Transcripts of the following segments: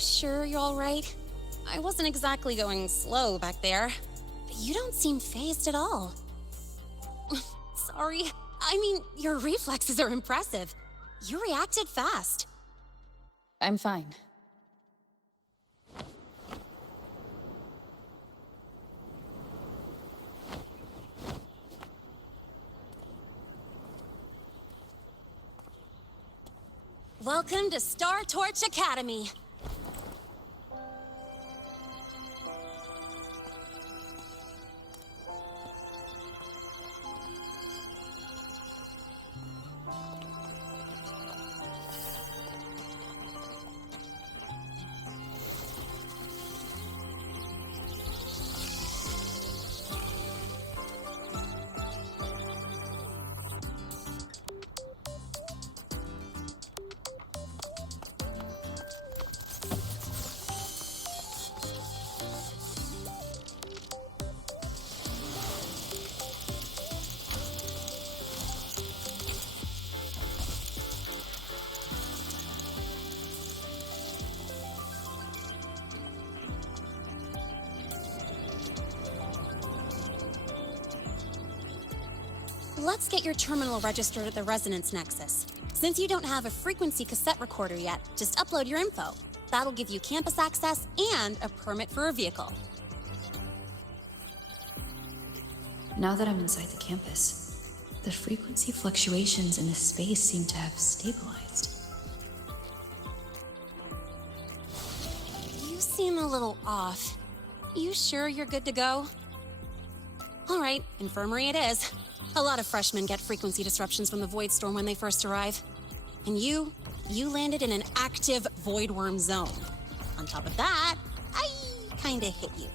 sure you're all right? I wasn't exactly going slow back there, but you don't seem fazed at all. Sorry. I mean, your reflexes are impressive. You reacted fast. I'm fine. Welcome to Star Torch Academy. Let's get your terminal registered at the Resonance Nexus. Since you don't have a frequency cassette recorder yet, just upload your info. That'll give you campus access and a permit for a vehicle. Now that I'm inside the campus, the frequency fluctuations in this space seem to have stabilized. You seem a little off. You sure you're good to go? All right, infirmary it is. A lot of freshmen get frequency disruptions from the Void Storm when they first arrive. And you landed in an active Void Worm zone. On top of that, I kinda hit you.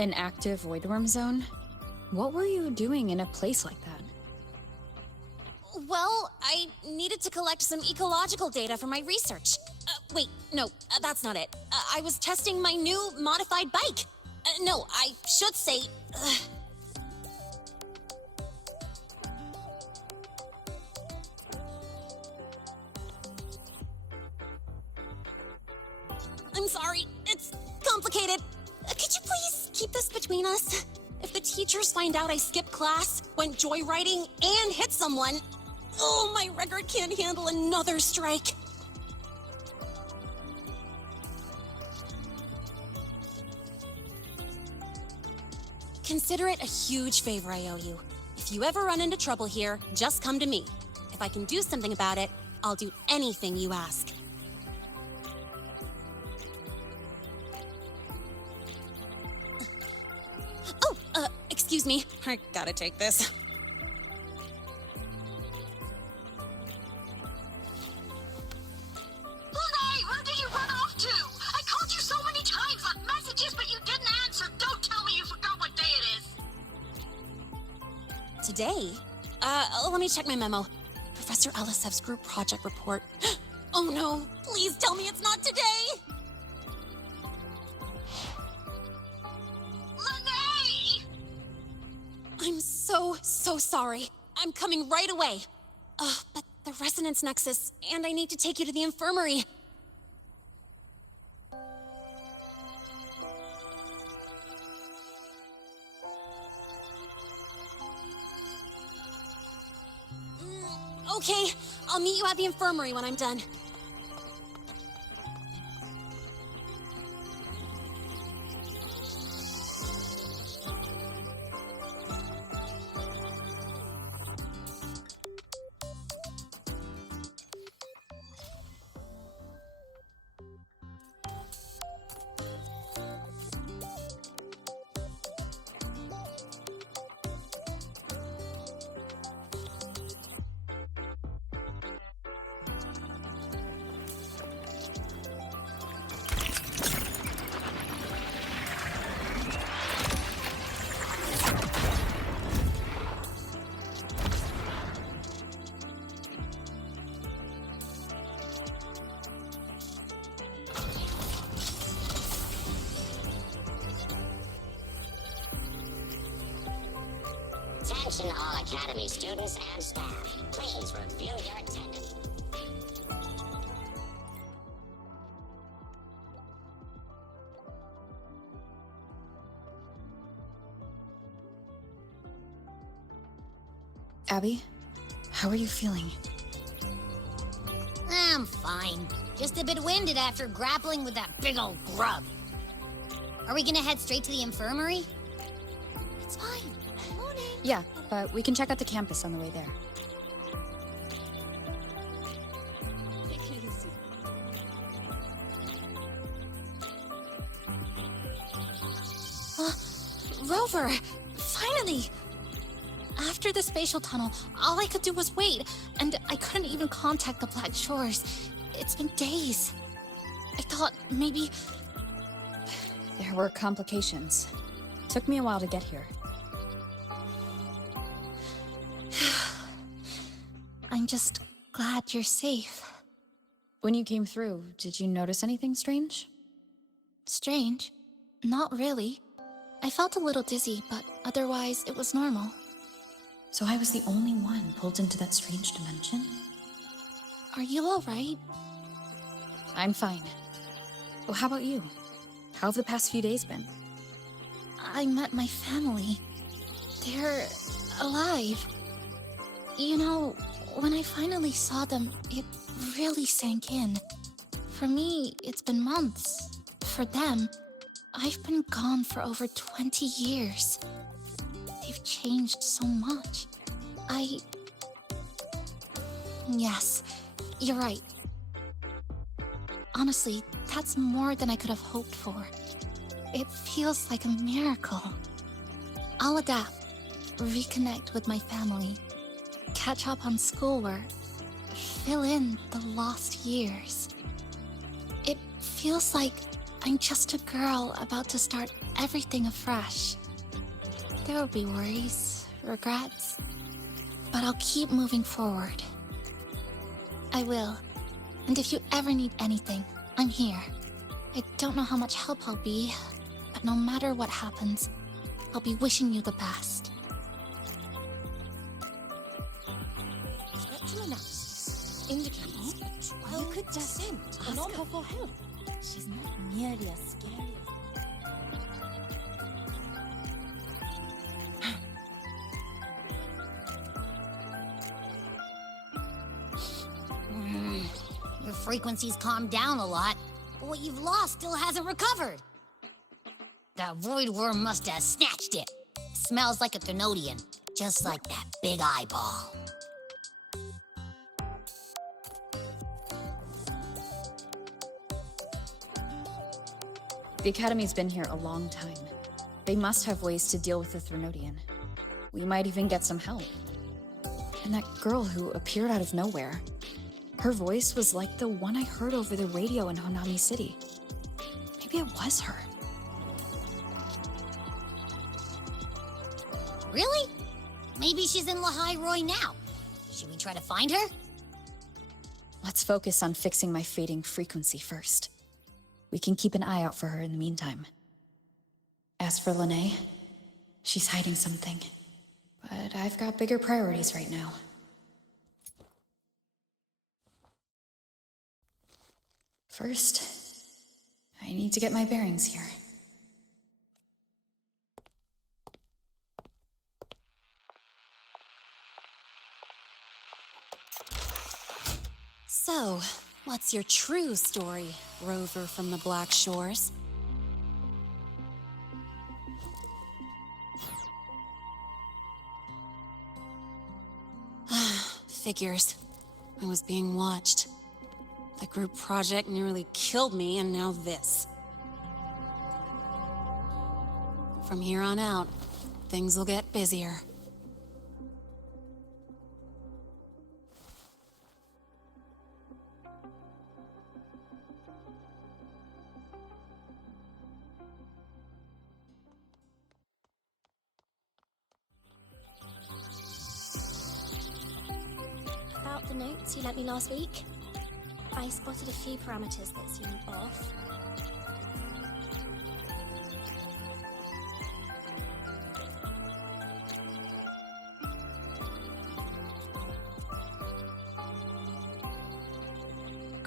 An active void worm zone? What were you doing in a place like that? Well, I needed to collect some ecological data for my research. Wait, no, that's not it. I was testing my new modified bike. No, I should say... I'm sorry, it's complicated. Could you please keep this between us? If the teachers find out I skipped class, went joyriding, and hit someone, oh, my record can't handle another strike. Consider it a huge favor I owe you. If you ever run into trouble here, just come to me. If I can do something about it, I'll do anything you ask. Excuse me. I gotta take this. Lahai, where did you run off to? I called you so many times, left messages, but you didn't answer. Don't tell me you forgot what day it is. Today? Let me check my memo. Professor Elisev's group project report. Oh no, please tell me it's not today! Lahai! I'm so sorry. I'm coming right away. But the Resonance Nexus, and I need to take you to the infirmary. Okay, I'll meet you at the infirmary when I'm done. Attention all Academy students and staff. Please review your attendance. Abby, how are you feeling? I'm fine. Just a bit winded after grappling with that big old grub. Are we gonna head straight to the infirmary? It's fine. Morning. Yeah, but we can check out the campus on the way there. Take it easy. Rover! Finally! After the spatial tunnel, all I could do was wait, and I couldn't even contact the Black Shores. It's been days. I thought maybe... There were complications. Took me a while to get here. I'm just glad you're safe. When you came through, did you notice anything strange? Strange? Not really. I felt a little dizzy, but otherwise it was normal. So I was the only one pulled into that strange dimension? Are you alright? I'm fine. Well, how about you? How have the past few days been? I met my family. They're alive. You know, when I finally saw them, it really sank in. For me, it's been months. For them, I've been gone for over 20 years. They've changed so much. Yes, you're right. Honestly, that's more than I could have hoped for. It feels like a miracle. I'll adapt, reconnect with my family, catch up on schoolwork, fill in the lost years. It feels like I'm just a girl about to start everything afresh. There will be worries, regrets, but I'll keep moving forward. I will. And if you ever need anything, I'm here. I don't know how much help I'll be, but no matter what happens, I'll be wishing you the best. Spectral analysis indicates a trial descent. Ask her for help. She's not nearly as scary as... Your frequency's calmed down a lot, but what you've lost still hasn't recovered. That void worm must have snatched it. Smells like a Thenodian, just like that big eyeball. The Academy's been here a long time. They must have ways to deal with the Thenodian. We might even get some help. And that girl who appeared out of nowhere. Her voice was like the one I heard over the radio in Honami City. Maybe it was her. Really? Maybe she's in Lahai-Roi now. Should we try to find her? Let's focus on fixing my fading frequency first. We can keep an eye out for her in the meantime. As for Lene, she's hiding something. But I've got bigger priorities right now. First, I need to get my bearings here. So, what's your true story, Rover from the Black Shores? Figures. I was being watched. The group project nearly killed me, and now this. From here on out, things will get busier. About the notes you lent me last week, I spotted a few parameters that seemed off.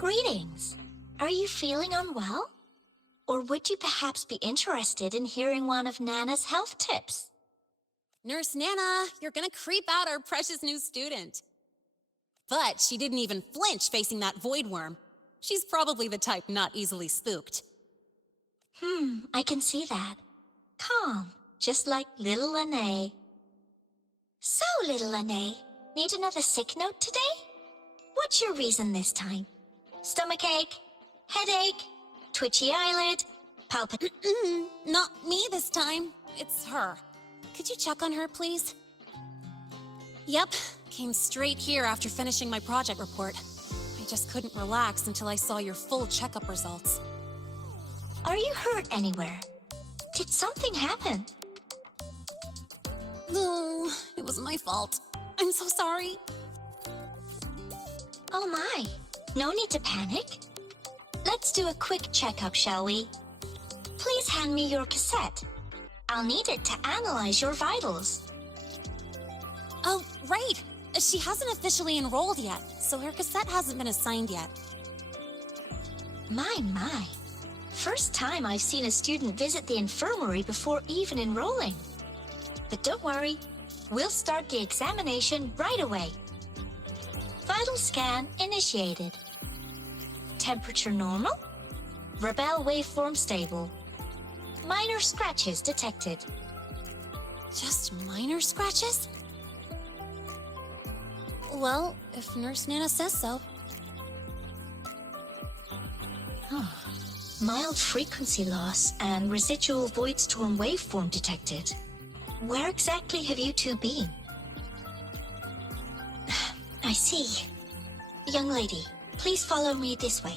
Greetings. Are you feeling unwell? Or would you perhaps be interested in hearing one of Nana's health tips? Nurse Nana, you're gonna creep out our precious new student. But she didn't even flinch facing that void worm. She's probably the type not easily spooked. I can see that. Calm, just like little Lene. So, little Lene, need another sick note today? What's your reason this time? Stomachache? Headache? Twitchy eyelid? Not me this time. It's her. Could you check on her, please? Yep, came straight here after finishing my project report. I just couldn't relax until I saw your full checkup results. Are you hurt anywhere? Did something happen? No, it was my fault. I'm so sorry. Oh my, no need to panic. Let's do a quick checkup, shall we? Please hand me your cassette. I'll need it to analyze your vitals. Oh, right. She hasn't officially enrolled yet, so her cassette hasn't been assigned yet. My. First time I've seen a student visit the infirmary before even enrolling. But don't worry, we'll start the examination right away. Vital scan initiated. Temperature normal. Rebel waveform stable. Minor scratches detected. Just minor scratches? Well, if Nurse Nana says so. Mild frequency loss and residual void storm waveform detected. Where exactly have you two been? I see. Young lady, please follow me this way.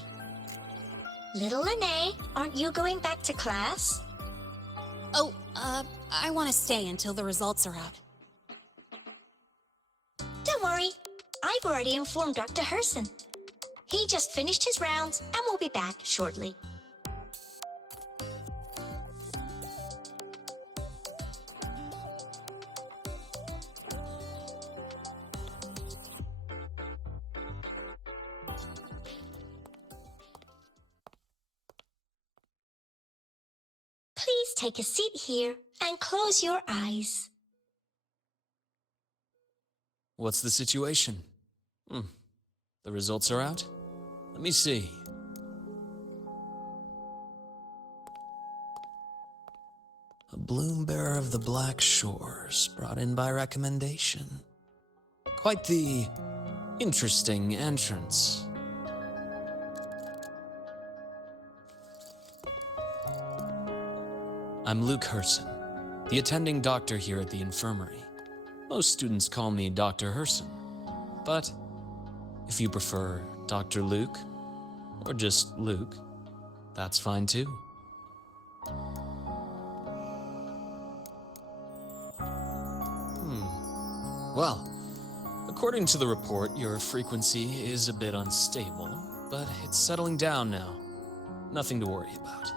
Little Lene, aren't you going back to class? Oh, I want to stay until the results are out. Don't worry, I've already informed Dr. Herson. He just finished his rounds and will be back shortly. Please take a seat here and close your eyes. What's the situation? The results are out? Let me see. A bloom bearer of the Black Shores, brought in by recommendation. Quite the interesting entrance. I'm Luke Herson, the attending doctor here at the infirmary. Most students call me Dr. Herson, but if you prefer Dr. Luke, or just Luke, that's fine too. Well, according to the report, your frequency is a bit unstable, but it's settling down now. Nothing to worry about.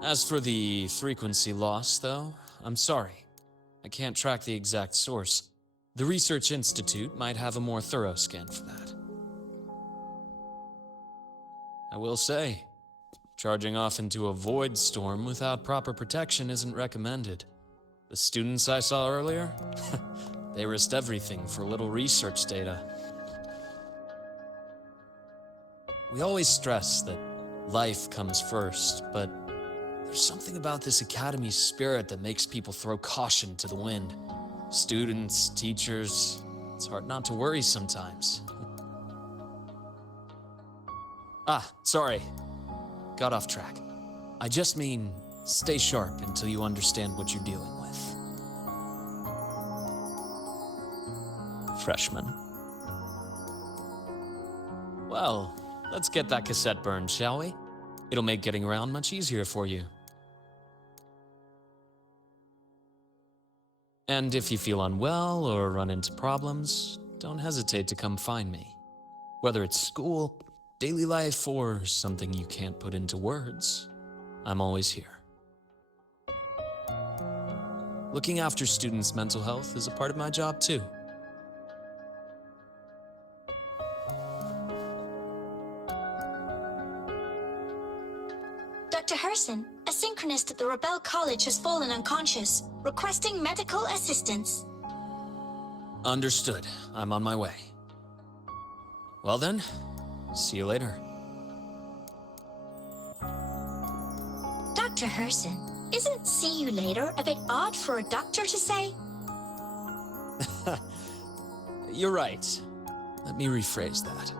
As for the frequency loss, though, I'm sorry. I can't track the exact source. The Research Institute might have a more thorough scan for that. I will say, charging off into a void storm without proper protection isn't recommended. The students I saw earlier, they risked everything for a little research data. We always stress that life comes first, but there's something about this academy's spirit that makes people throw caution to the wind. Students, teachers, it's hard not to worry sometimes. Sorry. Got off track. I just mean, stay sharp until you understand what you're dealing with. Freshman. Well, let's get that cassette burned, shall we? It'll make getting around much easier for you. And if you feel unwell or run into problems, don't hesitate to come find me. Whether it's school, daily life, or something you can't put into words, I'm always here. Looking after students' mental health is a part of my job too. internist at the Rebel College has fallen unconscious, requesting medical assistance. Understood. I'm on my way. Well then, see you later. Dr. Herson, isn't see you later a bit odd for a doctor to say? You're right. Let me rephrase that.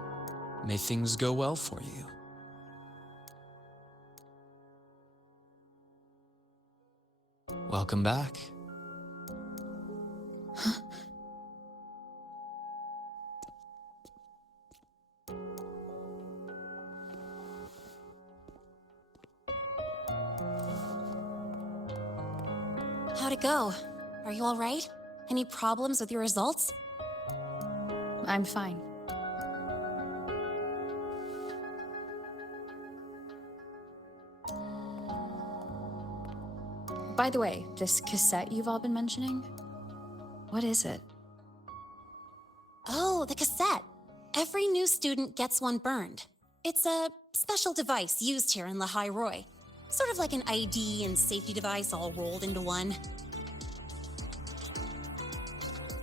May things go well for you. Welcome back. How'd it go? Are you all right? Any problems with your results? I'm fine. By the way, this cassette you've all been mentioning, what is it? Oh, the cassette. Every new student gets one burned. It's a special device used here in Lahai-Roi. Sort of like an ID and safety device all rolled into one.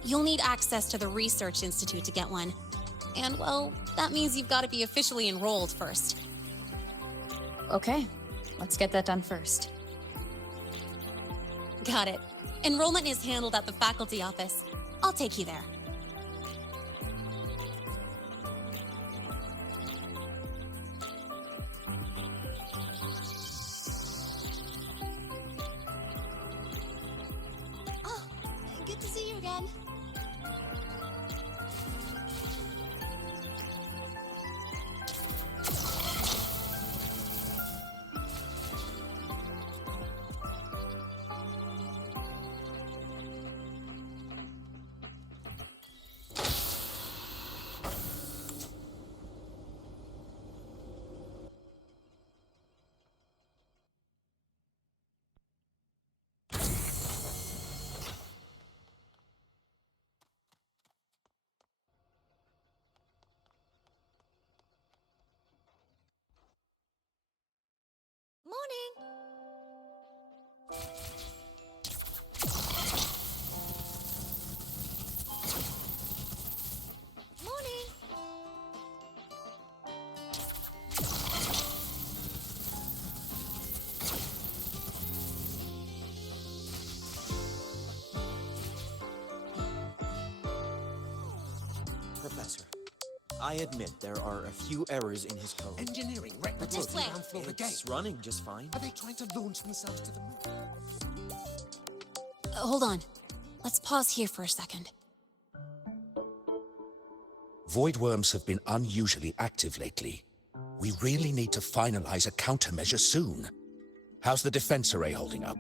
You'll need access to the Research Institute to get one. And, well, that means you've got to be officially enrolled first. Okay, let's get that done first. Got it. Enrollment is handled at the faculty office. I'll take you there. Oh, good to see you again. Morning. Morning. Professor, I admit there are a few errors in his code. Engineering, right? But This look, way. Ground floor again. it's running just fine. Are they trying to launch themselves to the moon? Hold on. Let's pause here for a second. Void worms have been unusually active lately. We really need to finalize a countermeasure soon. How's the defense array holding up?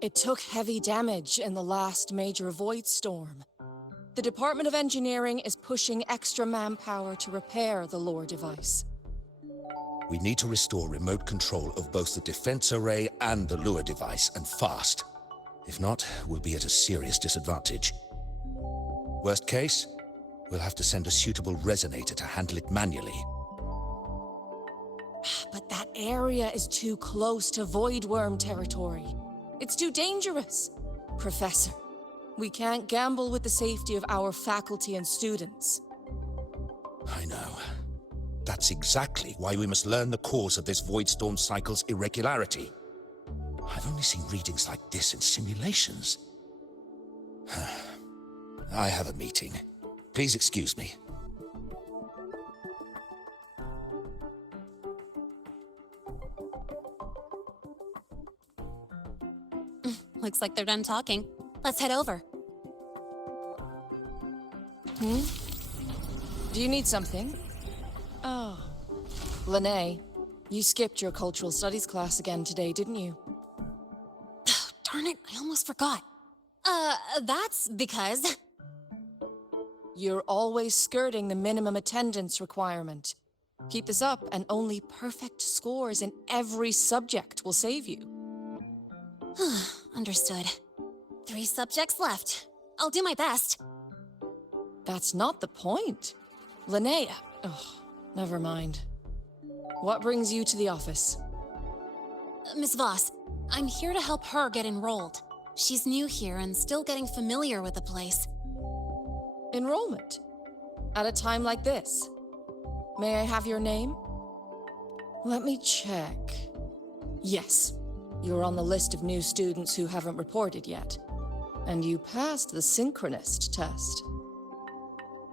It took heavy damage in the last major void storm. The Department of Engineering is pushing extra manpower to repair the lore device. We need to restore remote control of both the defense array and the lure device, and fast. If not, we'll be at a serious disadvantage. Worst case, we'll have to send a suitable resonator to handle it manually. But that area is too close to void worm territory. It's too dangerous. Professor, we can't gamble with the safety of our faculty and students. I know. That's exactly why we must learn the cause of this void storm cycle's irregularity. I've only seen readings like this in simulations. I have a meeting. Please excuse me. Looks like they're done talking. Let's head over. Do you need something? Oh. Lene, you skipped your cultural studies class again today, didn't you? Darn it, I almost forgot. That's because... You're always skirting the minimum attendance requirement. Keep this up, and only perfect scores in every subject will save you. Understood. 3 subjects left. I'll do my best. That's not the point. Linnea. Ugh, never mind. What brings you to the office? Miss Voss, I'm here to help her get enrolled. She's new here and still getting familiar with the place. Enrollment? At a time like this? May I have your name? Let me check. Yes, you're on the list of new students who haven't reported yet. And you passed the synchronist test.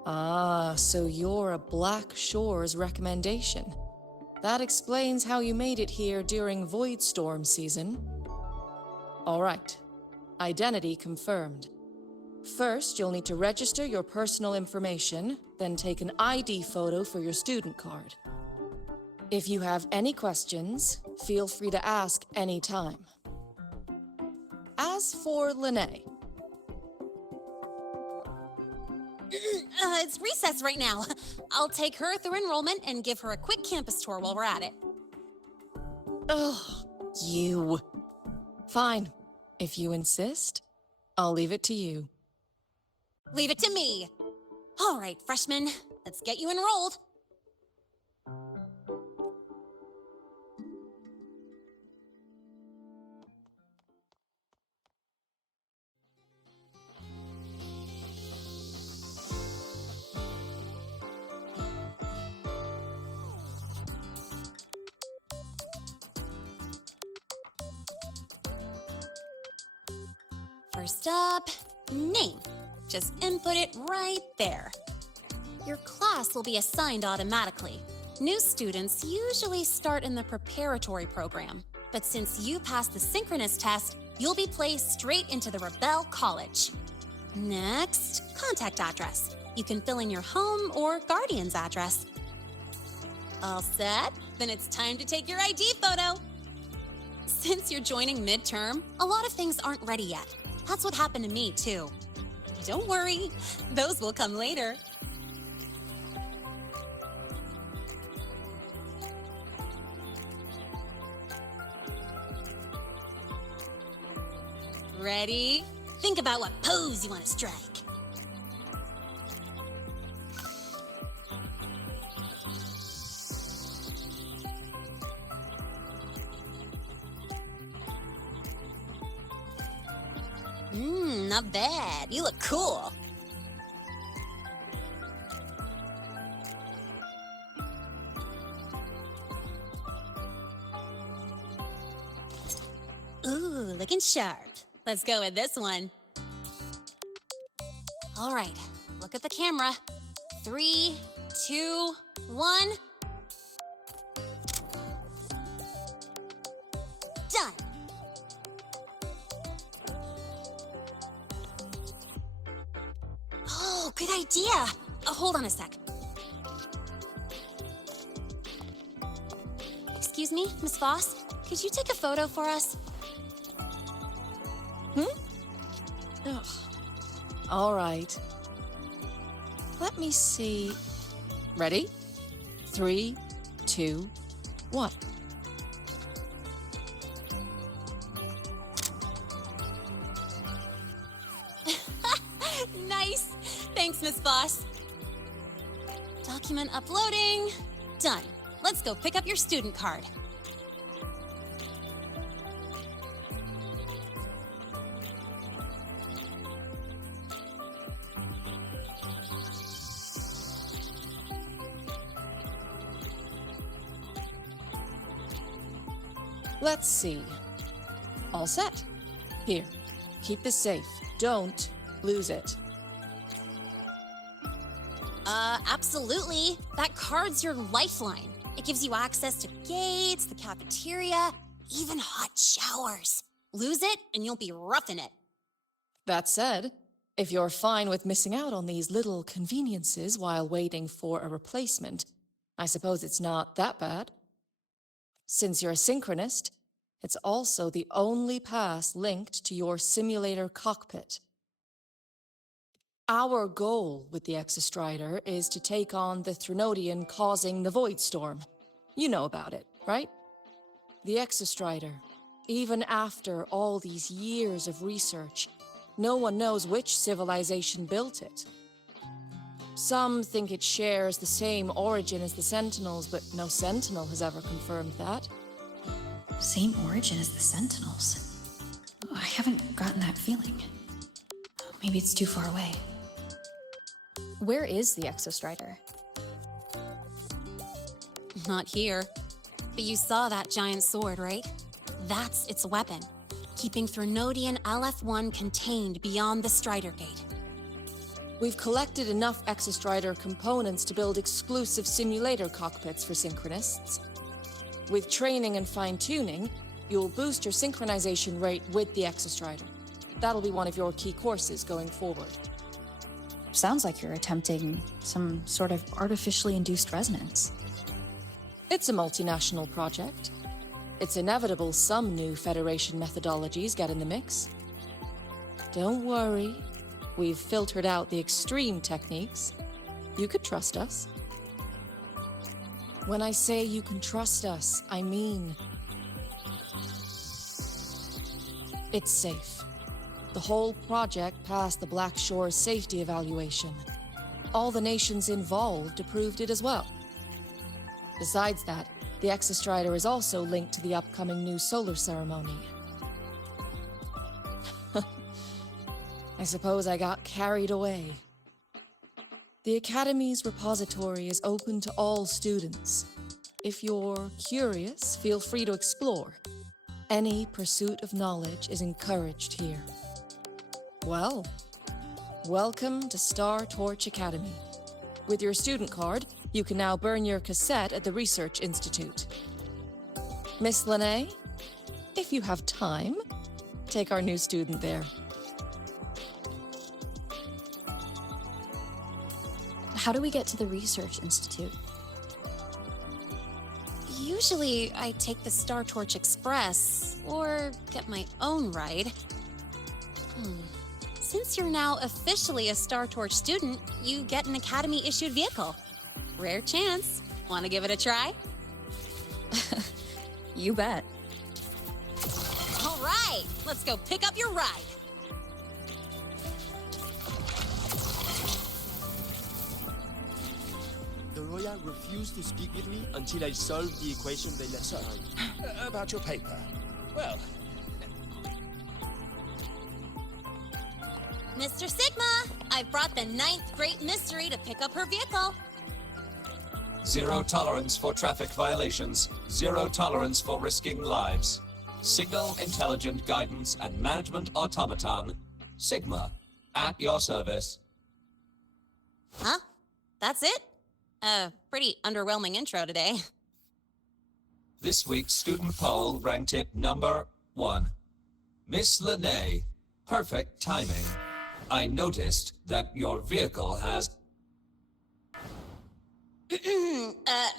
Ah, so you're a Black Shores recommendation. That explains how you made it here during Void Storm season. All right. Identity confirmed. First, you'll need to register your personal information, then take an ID photo for your student card. If you have any questions, feel free to ask any time. As for Lene, It's recess right now. I'll take her through enrollment and give her a quick campus tour while we're at it. ugh, you. Fine. If you insist, I'll leave it to you. Leave it to me. All right, freshmen, let's get you enrolled. First up, name. Just input it right there. Your class will be assigned automatically. New students usually start in the preparatory program, but since you passed the synchronous test, you'll be placed straight into the Rebel College. Next, contact address. You can fill in your home or guardian's address. All set? Then it's time to take your ID photo. Since you're joining midterm, a lot of things aren't ready yet. That's what happened to me, too. Don't worry, those will come later. Ready? Think about what pose you want to strike. Not bad. You look cool. Ooh, looking sharp. Let's go with this one. All right, look at the camera. 3, 2, 1. Done. Oh, good idea. Hold on a sec. Excuse me, Miss Voss? Could you take a photo for us? Ugh. All right. Let me see. Ready? 3, 2, 1. Nice. Thanks, Miss Voss. Document uploading. Done. Let's go pick up your student card. Let's see. All set. Here, keep this safe. Don't lose it. Absolutely. That card's your lifeline. It gives you access to gates, the cafeteria, even hot showers. Lose it, and you'll be roughing it. That said, if you're fine with missing out on these little conveniences while waiting for a replacement, I suppose it's not that bad. Since you're a synchronist, it's also the only pass linked to your simulator cockpit. Our goal with the Exostrider is to take on the Threnodian causing the Void Storm. You know about it, right? The Exostrider, even after all these years of research, no one knows which civilization built it. Some think it shares the same origin as the Sentinels, but no Sentinel has ever confirmed that. Same origin as the Sentinels. I haven't gotten that feeling. Maybe it's too far away. Where is the Exostrider? Not here. But you saw that giant sword, right? That's its weapon, keeping Threnodian LF-1 contained beyond the Strider Gate. We've collected enough Exostrider components to build exclusive simulator cockpits for synchronists. With training and fine-tuning, you'll boost your synchronization rate with the Exostrider. That'll be one of your key courses going forward. Sounds like you're attempting some sort of artificially induced resonance. It's a multinational project. It's inevitable some new Federation methodologies get in the mix. Don't worry, we've filtered out the extreme techniques. You could trust us. When I say you can trust us, I mean it's safe. The whole project passed the Black Shore safety evaluation. All the nations involved approved it as well. Besides that, the Exostrider is also linked to the upcoming new solar ceremony. I suppose I got carried away. The Academy's repository is open to all students. If you're curious, feel free to explore. Any pursuit of knowledge is encouraged here. Well, welcome to Star Torch Academy. With your student card, you can now burn your cassette at the Research Institute. Miss Lahai, if you have time, take our new student there. How do we get to the Research Institute? Usually, I take the Star Torch Express, or get my own ride. Since you're now officially a Star Torch student, you get an Academy-issued vehicle. Rare chance. Want to give it a try? You bet. All right, let's go pick up your ride. The Roya refused to speak with me until I solved the equation they left behind. About your paper. Well, Mr. Sigma, I've brought the 9th Great Mystery to pick up her vehicle. Zero tolerance for traffic violations. Zero tolerance for risking lives. Single intelligent guidance and management automaton. Sigma, at your service. Huh? That's it? Pretty underwhelming intro today. This week's student poll ranked it number 1. Miss Lahai, perfect timing. I noticed that your vehicle has...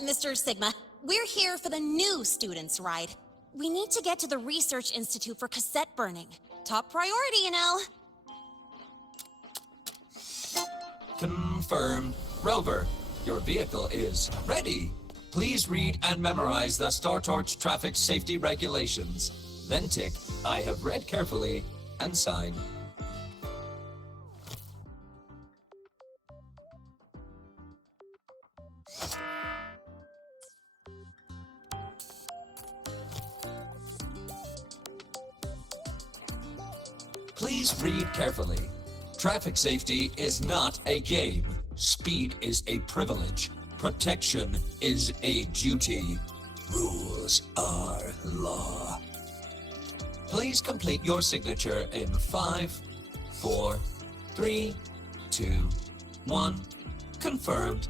Mr. Sigma, we're here for the new students' ride. We need to get to the Research Institute for cassette burning. Top priority, you know. Confirmed. Rover, your vehicle is ready. Please read and memorize the Star Torch traffic safety regulations. Then tick, I have read carefully, and sign. Please read carefully. Traffic safety is not a game. Speed is a privilege. Protection is a duty. Rules are law. Please complete your signature in 5, 4, 3, 2, 1. Confirmed.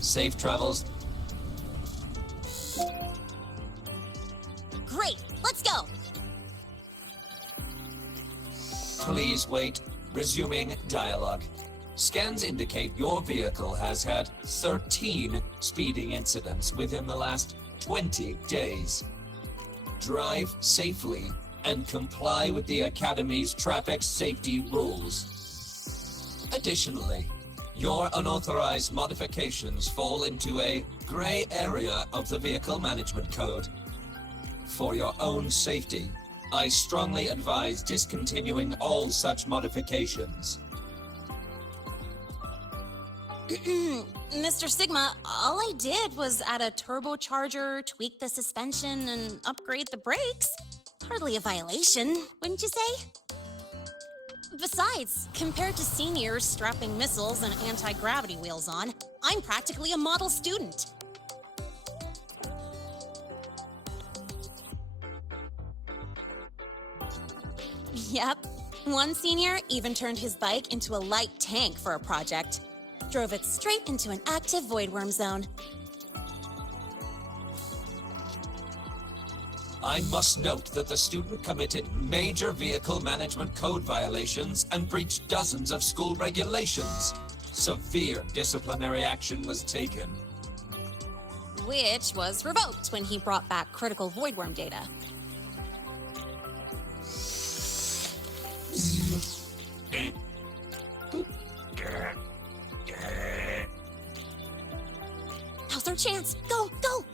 Safe travels. Great, let's go. Please wait. Resuming dialogue. Scans indicate your vehicle has had 13 speeding incidents within the last 20 days. Drive safely and comply with the Academy's traffic safety rules. Additionally, your unauthorized modifications fall into a gray area of the Vehicle Management Code. For your own safety, I strongly advise discontinuing all such modifications. Mr. Sigma, all I did was add a turbocharger, tweak the suspension, and upgrade the brakes. Hardly a violation, wouldn't you say? Besides, compared to seniors strapping missiles and anti-gravity wheels on, I'm practically a model student. Yep. One senior even turned his bike into a light tank for a project. Drove it straight into an active voidworm zone. I must note that the student committed major vehicle management code violations and breached dozens of school regulations. Severe disciplinary action was taken. Which was revoked when he brought back critical voidworm data. Now's our chance. Go, go!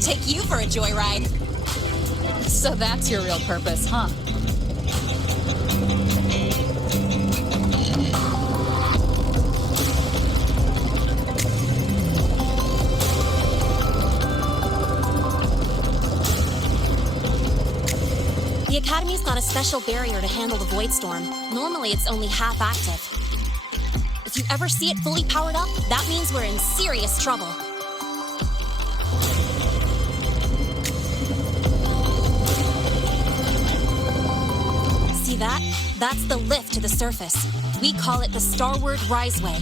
Take you for a joyride. So that's your real purpose, huh? The Academy's got a special barrier to handle the Void Storm. Normally it's only half active. If you ever see it fully powered up, that means we're in serious trouble. That? That's the lift to the surface. We call it the Starward Riseway.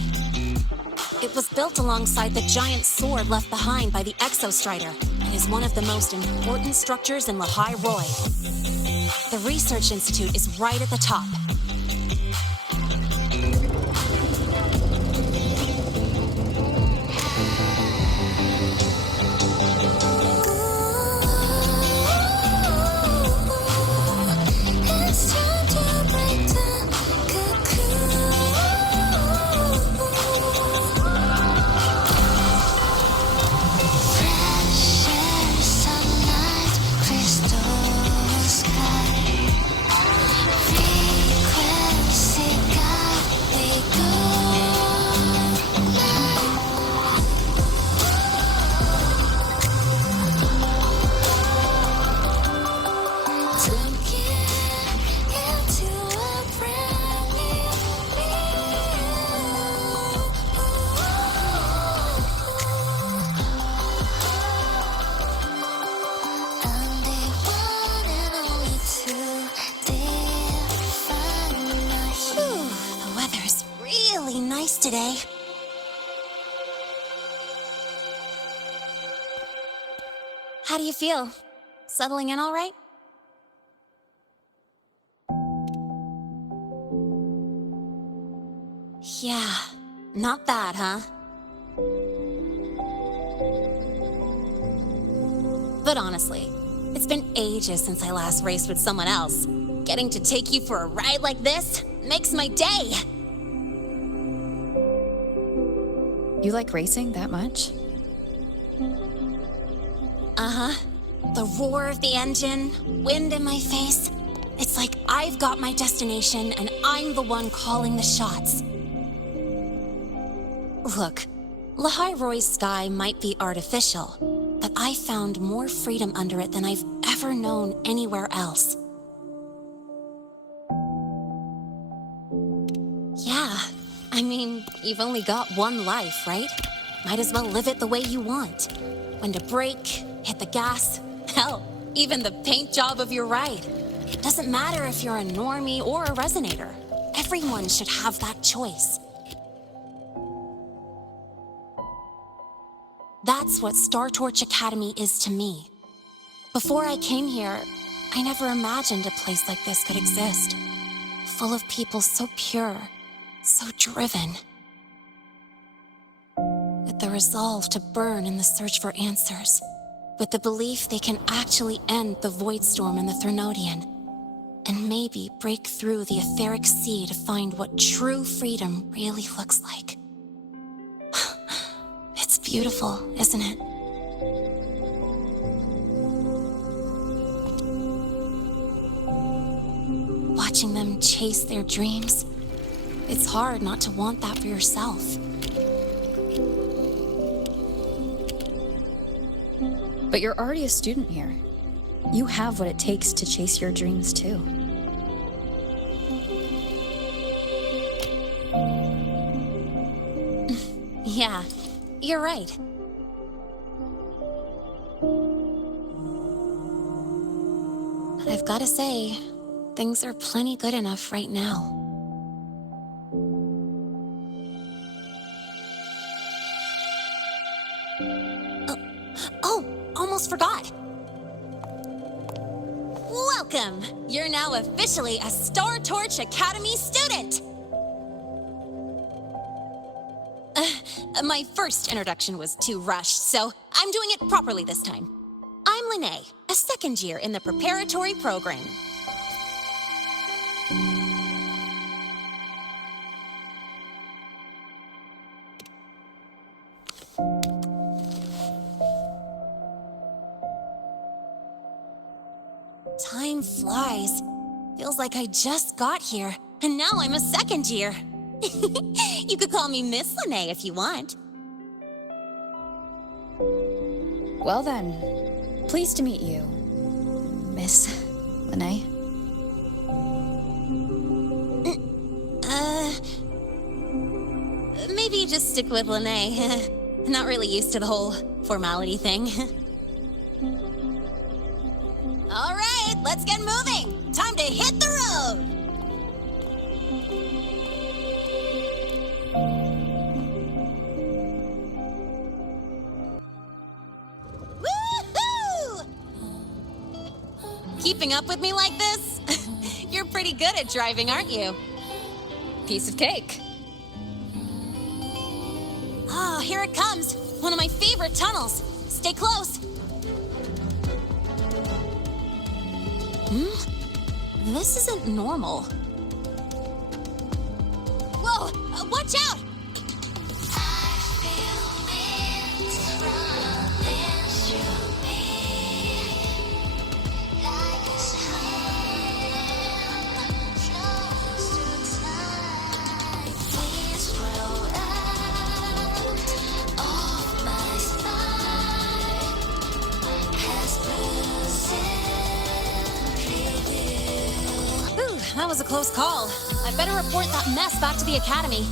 It was built alongside the giant sword left behind by the Exostrider and is one of the most important structures in Lahai-Roi. The Research Institute is right at the top. Today. How do you feel? Settling in all right? Yeah, not bad, huh? But honestly, it's been ages since I last raced with someone else. Getting to take you for a ride like this makes my day! You like racing that much? Uh-huh. The roar of the engine, wind in my face. It's like I've got my destination and I'm the one calling the shots. Look, Lahai-Roi's sky might be artificial, but I found more freedom under it than I've ever known anywhere else. Yeah, I mean, you've only got one life, right? Might as well live it the way you want. When to brake, hit the gas, hell, even the paint job of your ride. Doesn't matter if you're a normie or a resonator. Everyone should have that choice. That's what Star Torch Academy is to me. Before I came here, I never imagined a place like this could exist. Full of people so pure, so driven. With the resolve to burn in the search for answers. With the belief they can actually end the Void Storm and the Threnodian. And maybe break through the etheric sea to find what true freedom really looks like. It's beautiful, isn't it? Watching them chase their dreams, it's hard not to want that for yourself. But you're already a student here. You have what it takes to chase your dreams too. Yeah, you're right. But I've gotta say, things are plenty good enough right now. Oh, almost forgot. Welcome! You're now officially a Star Torch Academy student! My first introduction was too rushed, so I'm doing it properly this time. I'm Lene, a second year in the preparatory program. Time flies. Feels like I just got here, and now I'm a second year. You could call me Miss Lene if you want. Well then, pleased to meet you, Miss Lene. Maybe just stick with Lene. Not really used to the whole formality thing. All right, let's get moving. Time to hit the road. Woohoo! Keeping up with me like this? You're pretty good at driving, aren't you? Piece of cake. Oh, here it comes. One of my favorite tunnels. Stay close. This isn't normal. Whoa! Watch out! That was a close call. I better report that mess back to the academy.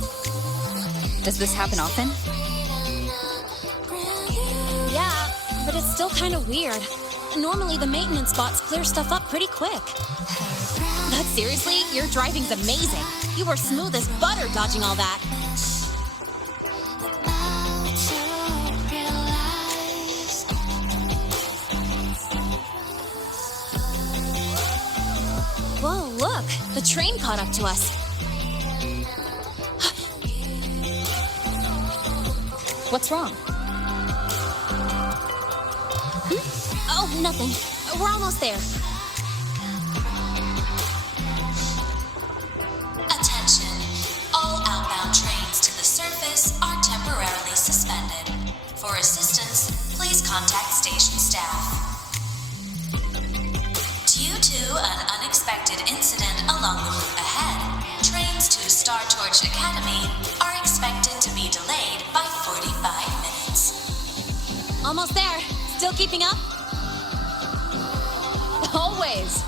Does this happen often? Yeah, but it's still kind of weird. Normally the maintenance bots clear stuff up pretty quick. But seriously, your driving's amazing. You were smooth as butter dodging all that. Whoa, look! The train caught up to us. What's wrong? Oh, nothing. We're almost there. Attention. All outbound trains to the surface are temporarily suspended. For assistance, please contact station staff. Due to an unexpected incident along the route ahead, trains to Star Torch Academy are expected to be delayed by 45 minutes. Almost there. Still keeping up? Always.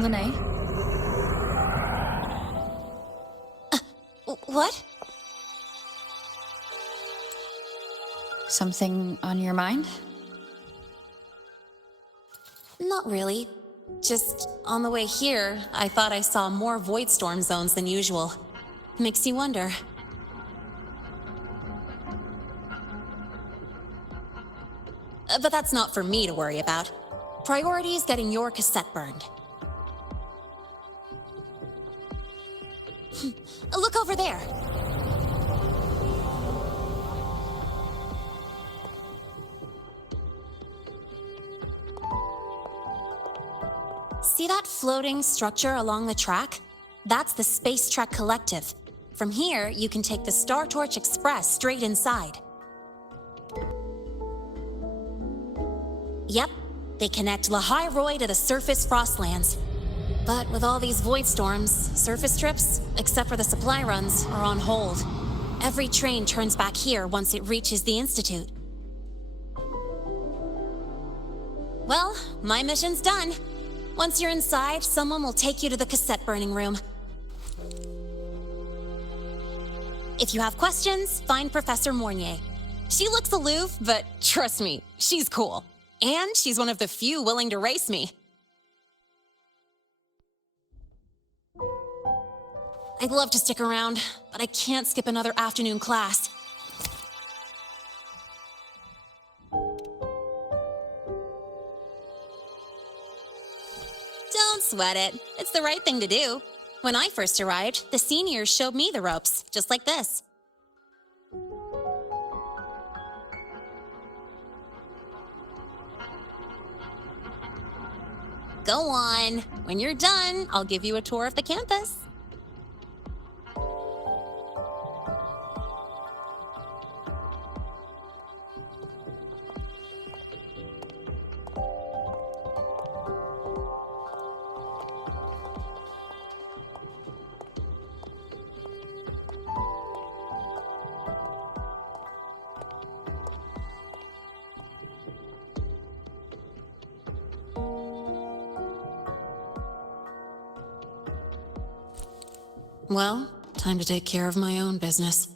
Lene? What? Something on your mind? Not really. Just on the way here, I thought I saw more void storm zones than usual. Makes you wonder. But that's not for me to worry about. Priority is getting your cassette burned. Look over there. See that floating structure along the track? That's the Space Trek Collective. From here, you can take the Star Torch Express straight inside. Yep, they connect Lahai-Roi to the surface Frostlands. But with all these void storms, surface trips, except for the supply runs, are on hold. Every train turns back here once it reaches the Institute. Well, my mission's done. Once you're inside, someone will take you to the cassette burning room. If you have questions, find Professor Mornier. She looks aloof, but trust me, she's cool. And she's one of the few willing to race me. I'd love to stick around, but I can't skip another afternoon class. Don't sweat it. It's the right thing to do. When I first arrived, the seniors showed me the ropes, just like this. Go on. When you're done, I'll give you a tour of the campus. Well, time to take care of my own business.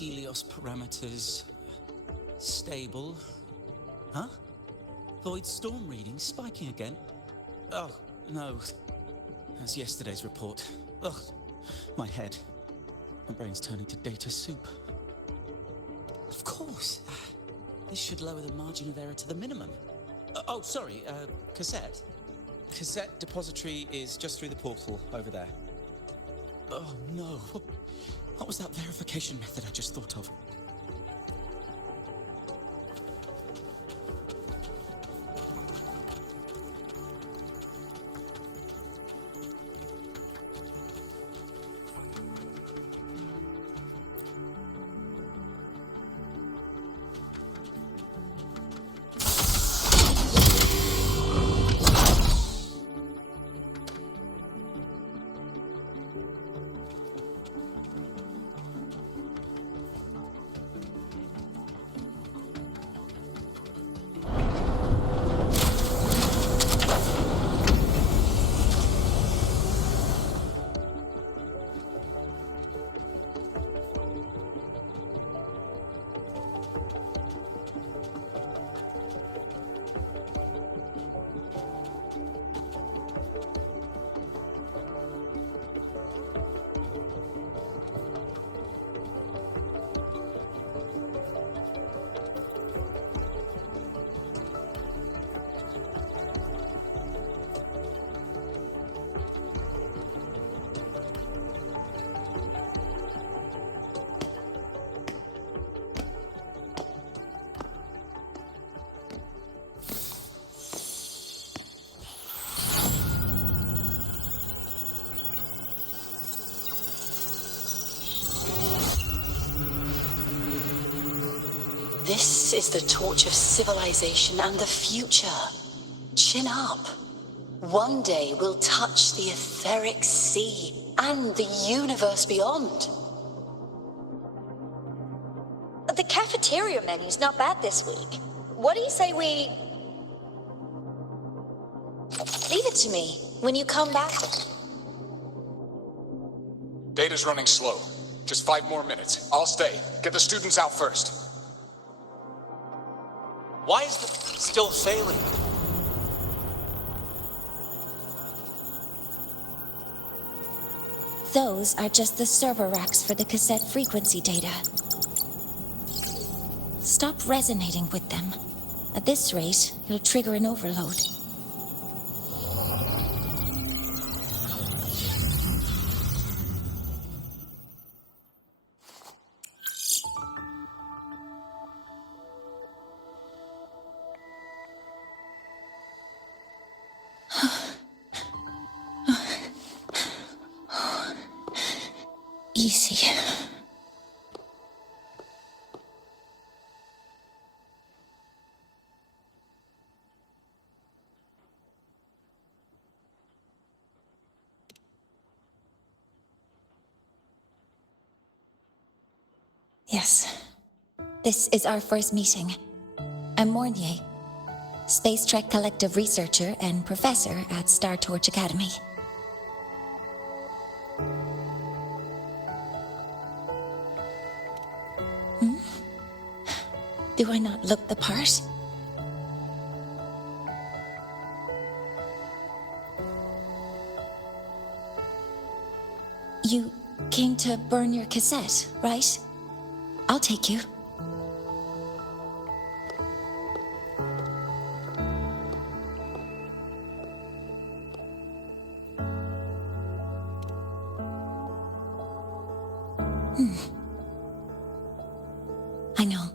Helios parameters stable. Huh? Void storm readings spiking again? Oh, no. That's yesterday's report. Ugh, my head. My brain's turning to data soup. Of course. This should lower the margin of error to the minimum. Oh, sorry, cassette. Cassette depository is just through the portal over there. Oh, no. What was that verification method I just thought of? This is the torch of civilization and the future. Chin up. One day we'll touch the etheric sea and the universe beyond. The cafeteria menu's not bad this week. What do you say we... Leave it to me when you come back. Data's running slow. Just 5 more minutes. I'll stay. Get the students out first. Why is it still failing? Those are just the server racks for the cassette frequency data. Stop resonating with them. At this rate, you'll trigger an overload. Easy. Yes. This is our first meeting. I'm Mornier, Space Trek Collective researcher and professor at Star Torch Academy. Do I not look the part? You came to burn your cassette, right? I'll take you. I know.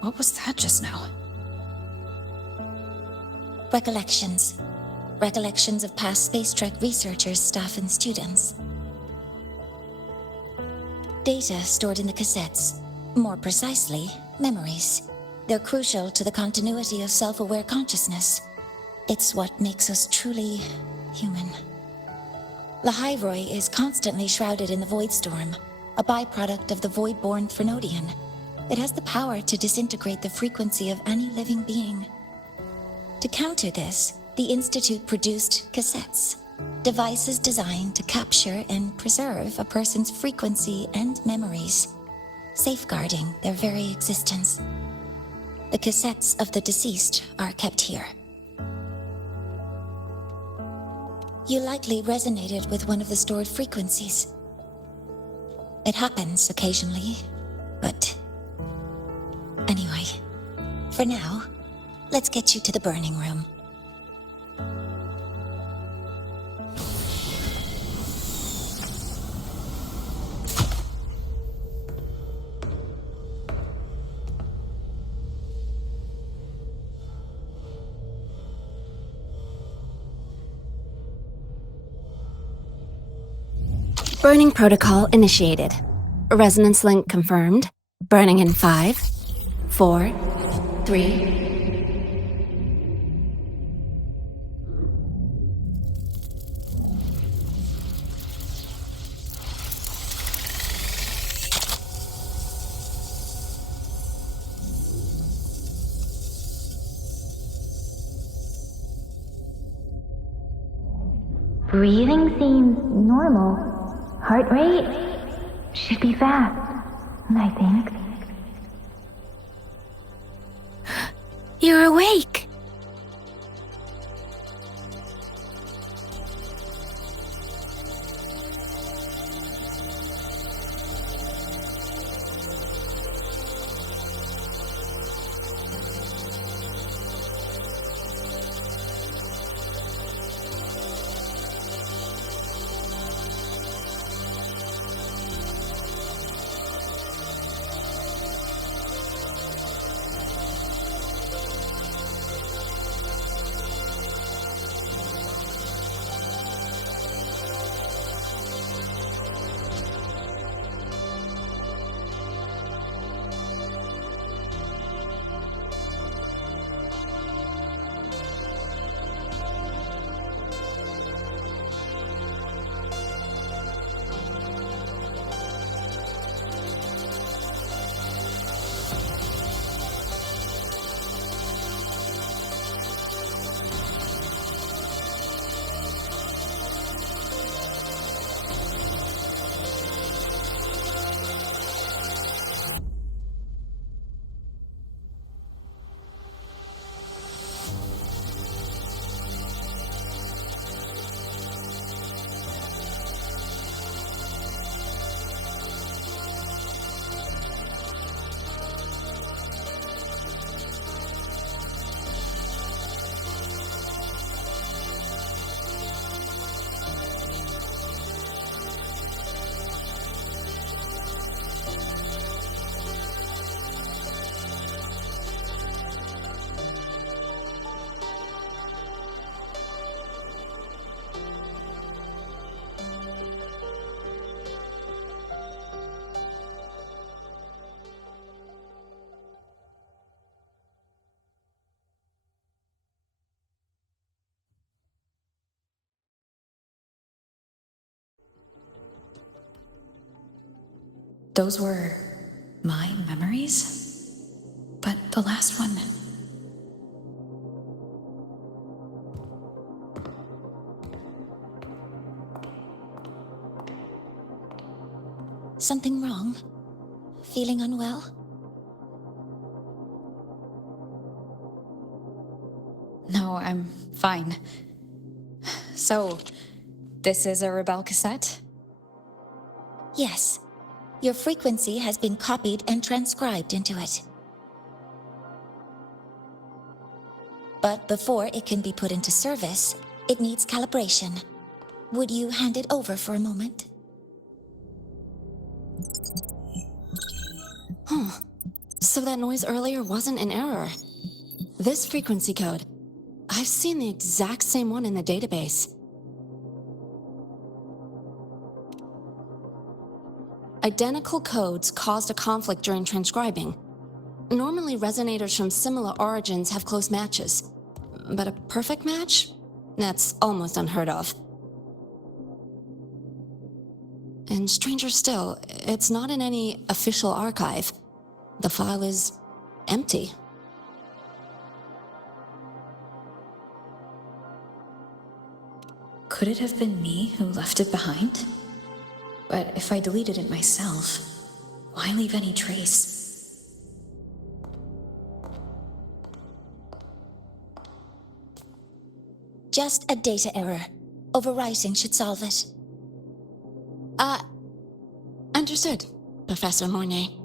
What was that just now? Recollections. Recollections of past Space Trek researchers, staff, and students. Data stored in the cassettes. More precisely, memories. They're crucial to the continuity of self-aware consciousness. It's what makes us truly human. Lahai-Roi is constantly shrouded in the Void Storm, a byproduct of the Void-born Thrunodian. It has the power to disintegrate the frequency of any living being. To counter this, the Institute produced cassettes, devices designed to capture and preserve a person's frequency and memories, safeguarding their very existence. The cassettes of the deceased are kept here. You likely resonated with one of the stored frequencies. It happens occasionally, but anyway, for now, let's get you to the burning room. Burning protocol initiated. Resonance link confirmed. Burning in 5, 4, 3... Breathing seems normal. Heart rate should be fast, I think. You're awake! Those were my memories? But the last one... Something wrong? Feeling unwell? No, I'm fine. So, this is a Rebel cassette? Yes. Your frequency has been copied and transcribed into it. But before it can be put into service, it needs calibration. Would you hand it over for a moment? Huh. So that noise earlier wasn't an error. This frequency code, I've seen the exact same one in the database. Identical codes caused a conflict during transcribing. Normally, resonators from similar origins have close matches. But a perfect match? That's almost unheard of. And stranger still, it's not in any official archive. The file is empty. Could it have been me who left it behind? But if I deleted it myself, why leave any trace? Just a data error. Overwriting should solve it. Understood, Professor Mornay.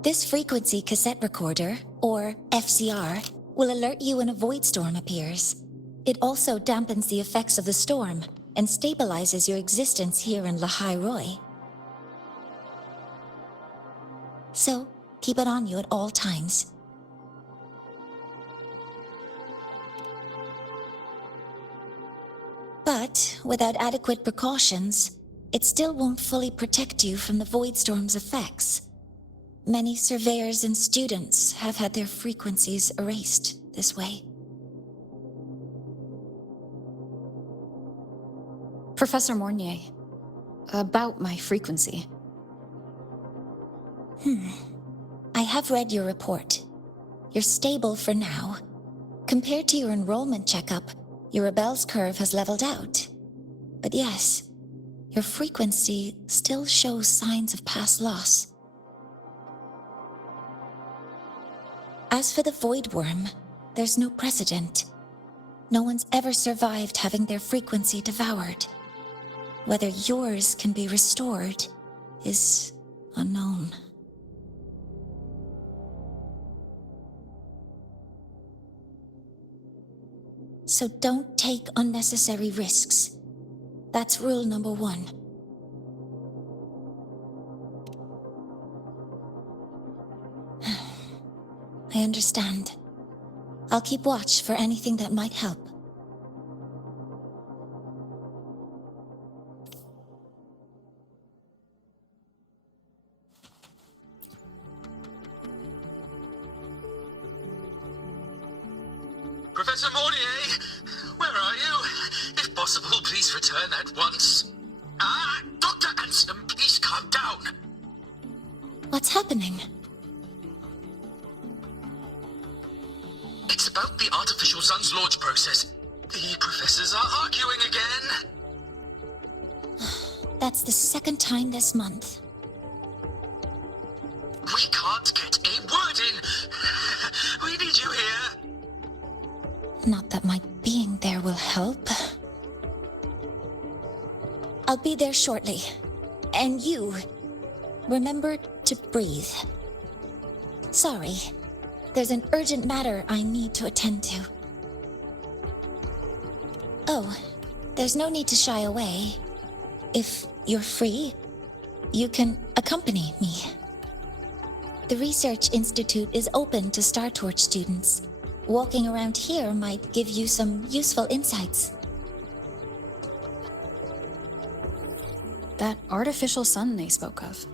This frequency cassette recorder, or FCR, will alert you when a void storm appears. It also dampens the effects of the storm and stabilizes your existence here in Lahai-Roi. So, keep it on you at all times. But, without adequate precautions, it still won't fully protect you from the void storm's effects. Many surveyors and students have had their frequencies erased this way. Professor Mornier, about my frequency. I have read your report. You're stable for now. Compared to your enrollment checkup, your rebel's curve has leveled out. But yes, your frequency still shows signs of past loss. As for the Void Worm, there's no precedent. No one's ever survived having their frequency devoured. Whether yours can be restored is unknown. So don't take unnecessary risks. That's rule number 1. I understand. I'll keep watch for anything that might help. Professor Mornier, where are you? If possible, please return at once. Dr. Ansem, please calm down. What's happening? It's about the artificial sun's launch process. The professors are arguing again. That's the second time this month. We can't get a word in. We need you here. Not that my being there will help. I'll be there shortly. And you, remember to breathe. Sorry, there's an urgent matter I need to attend to. Oh, there's no need to shy away. If you're free, you can accompany me. The Research Institute is open to Star Torch students. Walking around here might give you some useful insights. That artificial sun they spoke of.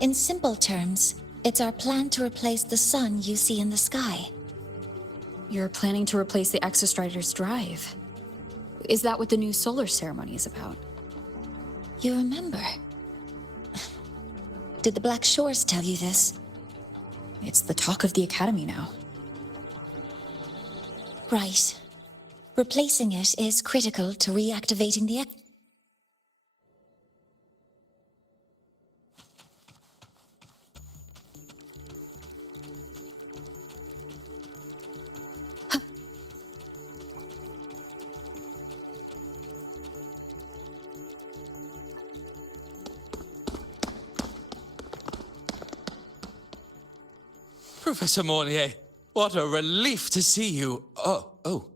In simple terms, it's our plan to replace the sun you see in the sky. You're planning to replace the Exostrider's drive. Is that what the new solar ceremony is about? You remember? Did the Black Shores tell you this? It's the talk of the Academy now. Right. Replacing it is critical to reactivating the Professor Mornier, what a relief to see you. Oh.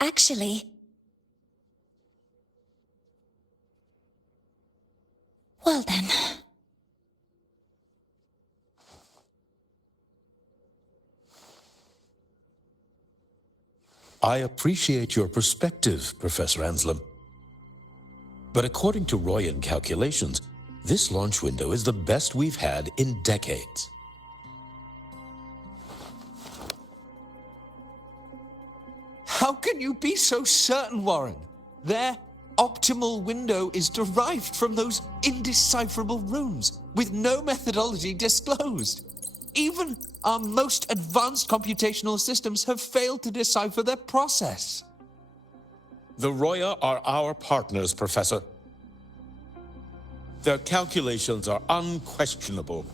Actually... Well then... I appreciate your perspective, Professor Anslem. But according to Royan calculations, This launch window is the best we've had in decades. How can you be so certain, Warren? Their optimal window is derived from those indecipherable runes, with no methodology disclosed. Even our most advanced computational systems have failed to decipher their process. The Roya are our partners, Professor. Their calculations are unquestionable.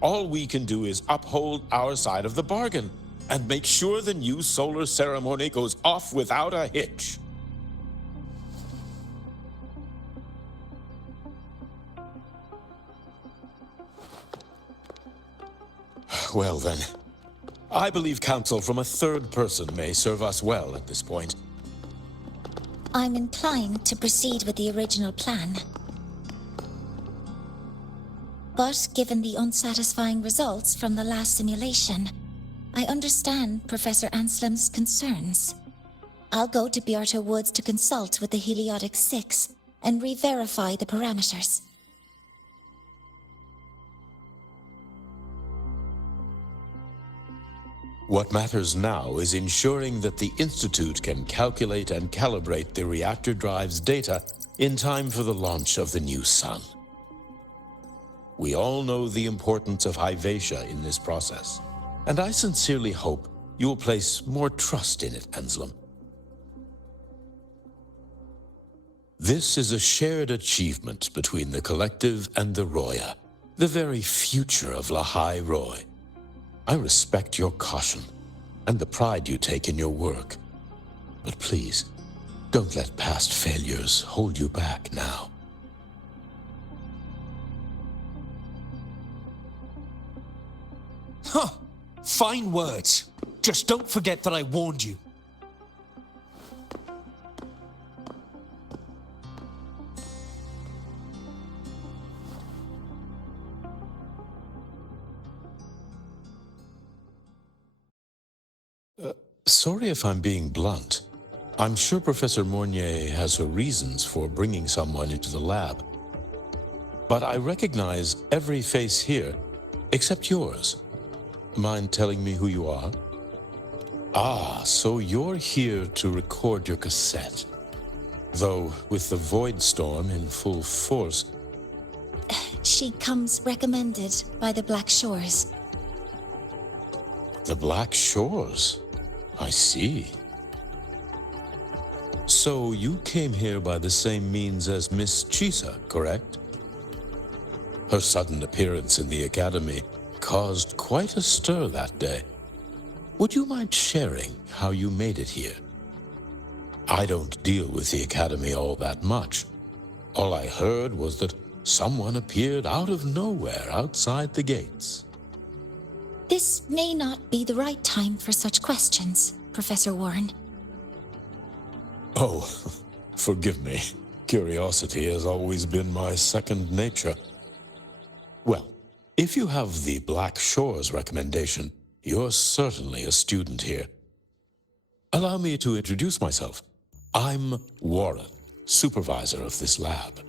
All we can do is uphold our side of the bargain and make sure the new solar ceremony goes off without a hitch. Well then, I believe counsel from a third person may serve us well at this point. I'm inclined to proceed with the original plan. But given the unsatisfying results from the last simulation, I understand Professor Anslim's concerns. I'll go to Beata Woods to consult with the Heliotic 6 and re-verify the parameters. What matters now is ensuring that the Institute can calculate and calibrate the reactor drive's data in time for the launch of the new sun. We all know the importance of Hyvatia in this process, and I sincerely hope you will place more trust in it, Anslem. This is a shared achievement between the Collective and the Roya, the very future of Lahai-Roi. I respect your caution and the pride you take in your work. But please, don't let past failures hold you back now. Huh. Fine words. Just don't forget that I warned you. Sorry if I'm being blunt. I'm sure Professor Mornier has her reasons for bringing someone into the lab. But I recognize every face here, except yours. Mind telling me who you are? Ah, so you're here to record your cassette. Though, with the Void Storm in full force... She comes recommended by the Black Shores. The Black Shores? I see. So you came here by the same means as Miss Chisa, correct? Her sudden appearance in the Academy caused quite a stir that day. Would you mind sharing how you made it here? I don't deal with the Academy all that much. All I heard was that someone appeared out of nowhere outside the gates. This may not be the right time for such questions, Professor Warren. Oh, forgive me. Curiosity has always been my second nature. Well, if you have the Black Shores recommendation, you're certainly a student here. Allow me to introduce myself. I'm Warren, supervisor of this lab.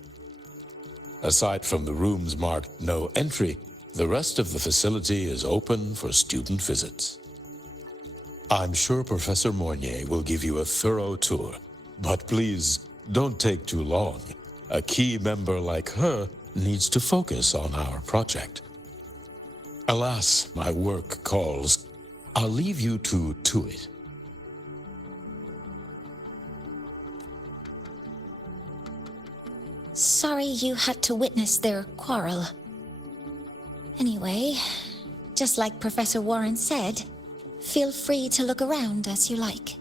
Aside from the rooms marked no entry, the rest of the facility is open for student visits. I'm sure Professor Mornier will give you a thorough tour, but please don't take too long. A key member like her needs to focus on our project. Alas, my work calls. I'll leave you to it. Sorry you had to witness their quarrel. Anyway, just like Professor Warren said, feel free to look around as you like.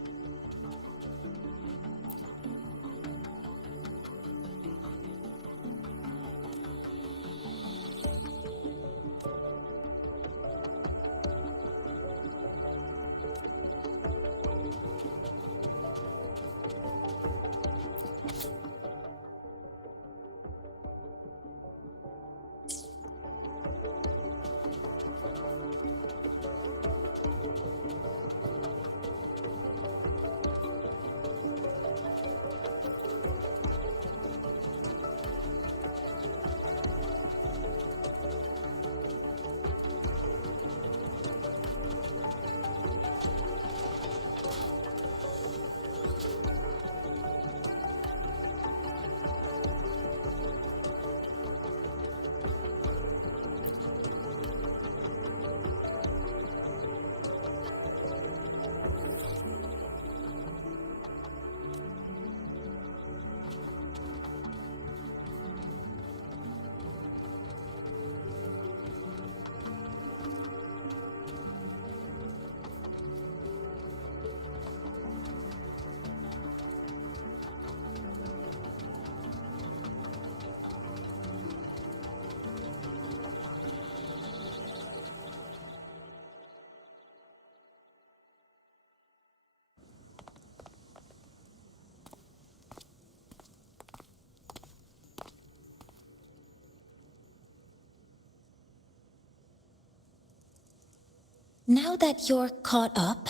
Now that you're caught up,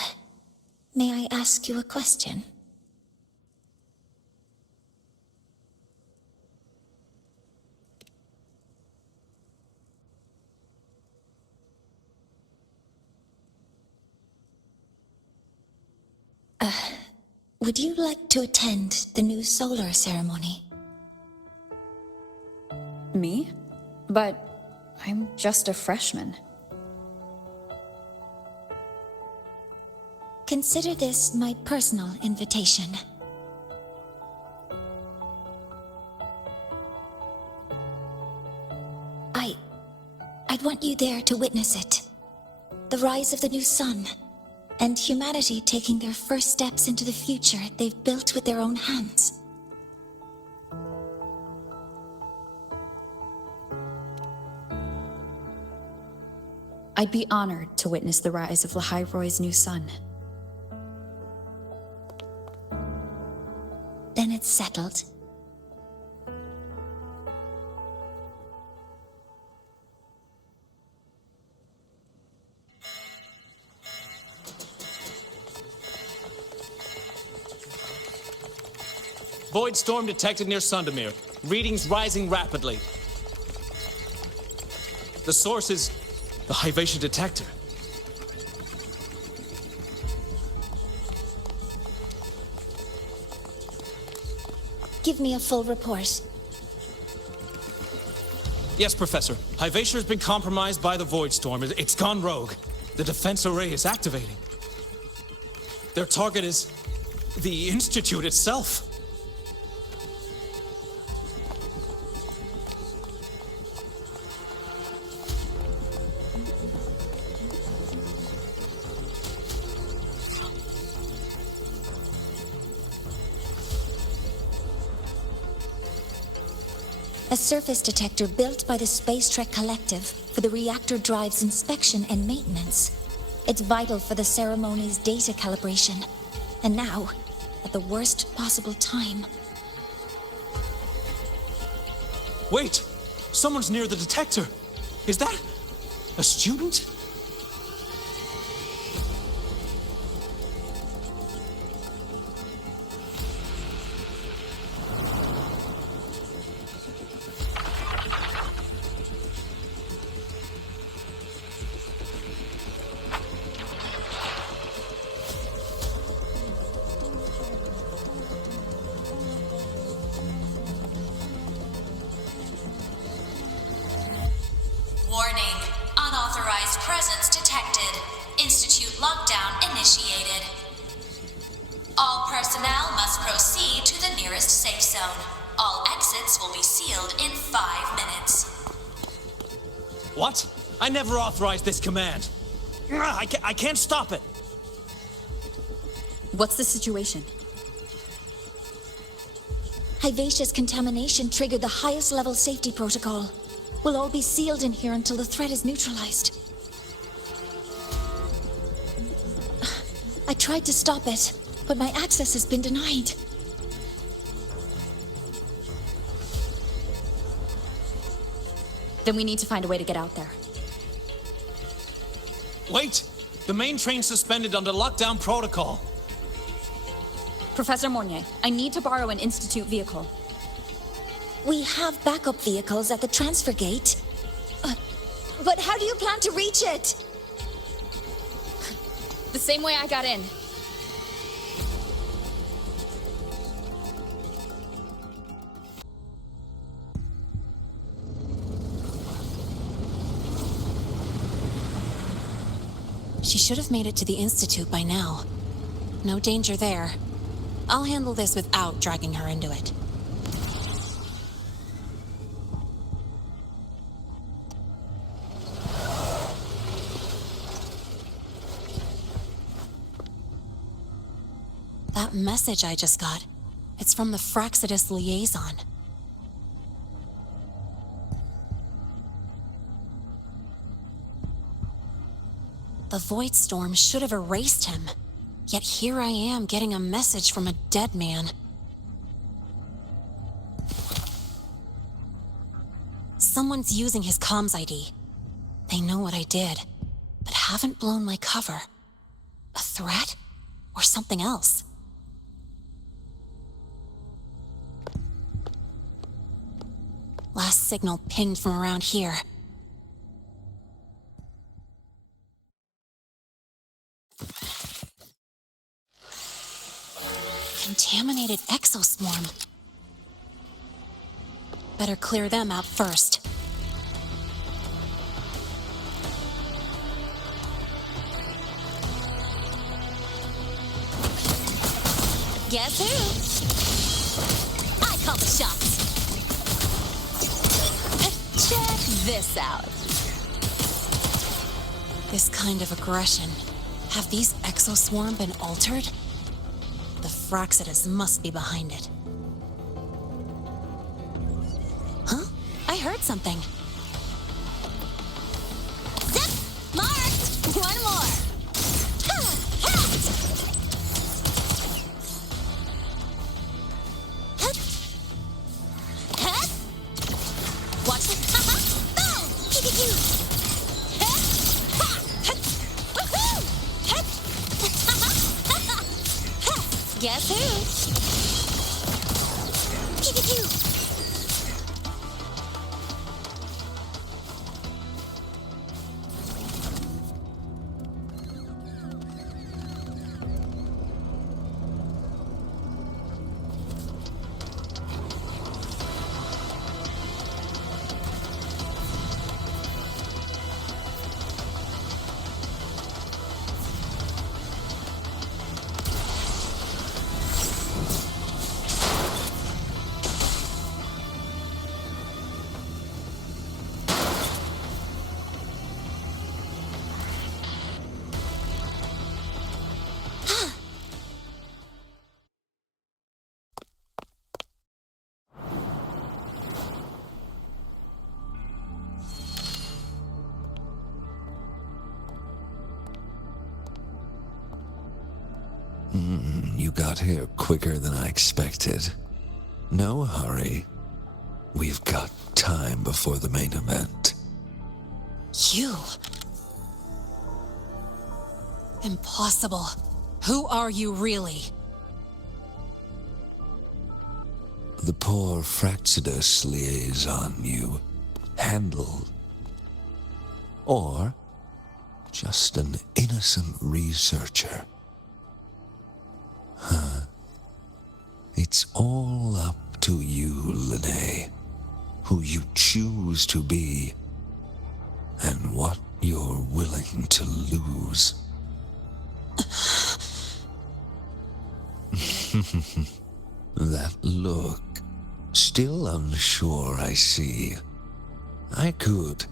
may I ask you a question? Would you like to attend the new solar ceremony? Me? But I'm just a freshman. Consider this my personal invitation. I'd want you there to witness it. The rise of the new sun, and humanity taking their first steps into the future they've built with their own hands. I'd be honored to witness the rise of Lahai-Roi's new sun. Then it's settled. Void storm detected near Sundermere. Readings rising rapidly. The source is the Hivatia detector. Give me a full report. Yes, Professor. Hivatia has been compromised by the Void Storm. It's gone rogue. The defense array is activating. Their target is the Institute itself. A surface detector built by the Space Trek Collective for the reactor drive's inspection and maintenance. It's vital for the ceremony's data calibration. And now, at the worst possible time. Wait! Someone's near the detector! Is that a student? Warning. Unauthorized presence detected. Institute lockdown initiated. All personnel must proceed to the nearest safe zone. All exits will be sealed in 5 minutes. What? I never authorized this command. I can't stop it. What's the situation? Hivatia's contamination triggered the highest level safety protocol. We'll all be sealed in here until the threat is neutralized. I tried to stop it, but my access has been denied. Then we need to find a way to get out there. Wait! The main train's suspended under lockdown protocol. Professor Mornier, I need to borrow an Institute vehicle. We have backup vehicles at the transfer gate. But how do you plan to reach it? The same way I got in. She should have made it to the Institute by now. No danger there. I'll handle this without dragging her into it. That message I just got, it's from the Fraxidus liaison. The Void Storm should have erased him. Yet here I am getting a message from a dead man. Someone's using his comms ID. They know what I did. But haven't blown my cover. A threat? Or something else? Last signal pinged from around here. Contaminated exoswarm. Better clear them out first. Guess who? I call the shots. Check this out. This kind of aggression. Have these exoswarm been altered? The Fraxitus must be behind it. Huh? I heard something. Zip! Marked! One more! Watch it! Boom! Pew-pew-pew! Woohoo! Guess who? Pew-pew-pew! You got here quicker than I expected. No hurry. We've got time before the main event. You? Impossible. Who are you really? The poor Fraxitus liaison you handled. Or just an innocent researcher. Huh. It's all up to you, Lahai. Who you choose to be. And what you're willing to lose. That look. Still unsure, I see. I could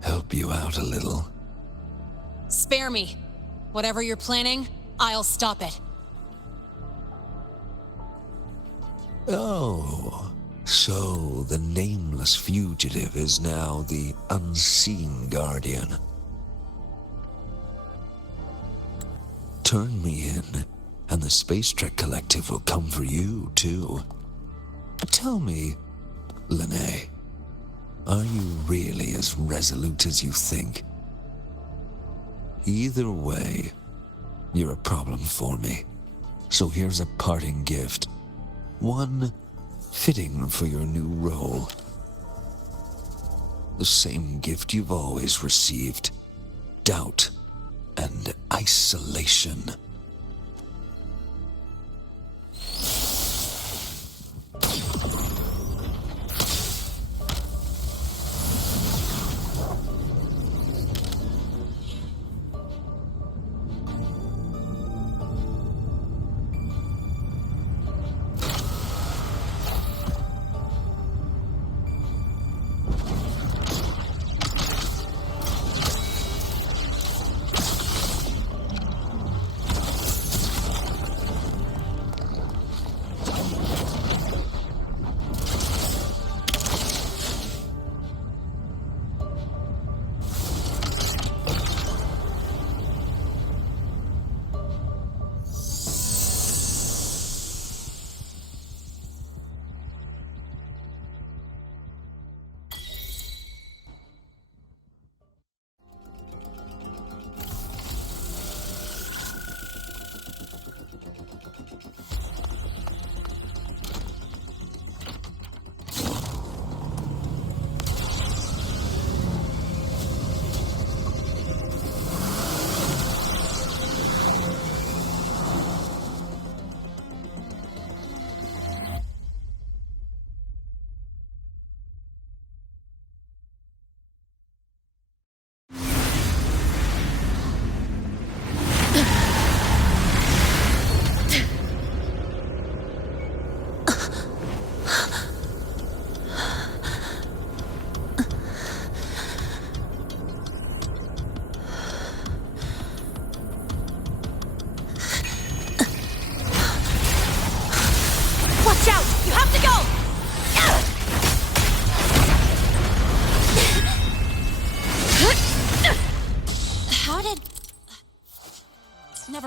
help you out a little. Spare me. Whatever you're planning, I'll stop it. Oh, so the nameless fugitive is now the unseen guardian. Turn me in, and the Space Trek Collective will come for you, too. Tell me, Lahai, are you really as resolute as you think? Either way, you're a problem for me. So here's a parting gift. One fitting for your new role. The same gift you've always received. Doubt and isolation.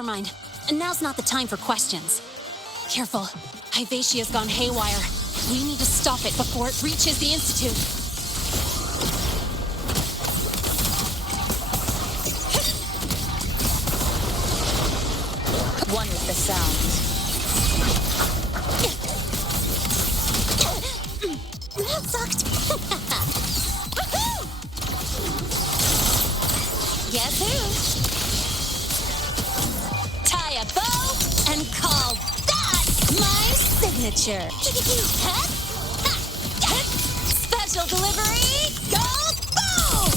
mind. And now's not the time for questions. Careful. Hyvatia's gone haywire. We need to stop it before it reaches the Institute. One with the sound. That sucked. Guess who? Tie a bow and call that my signature. Special delivery, go boom!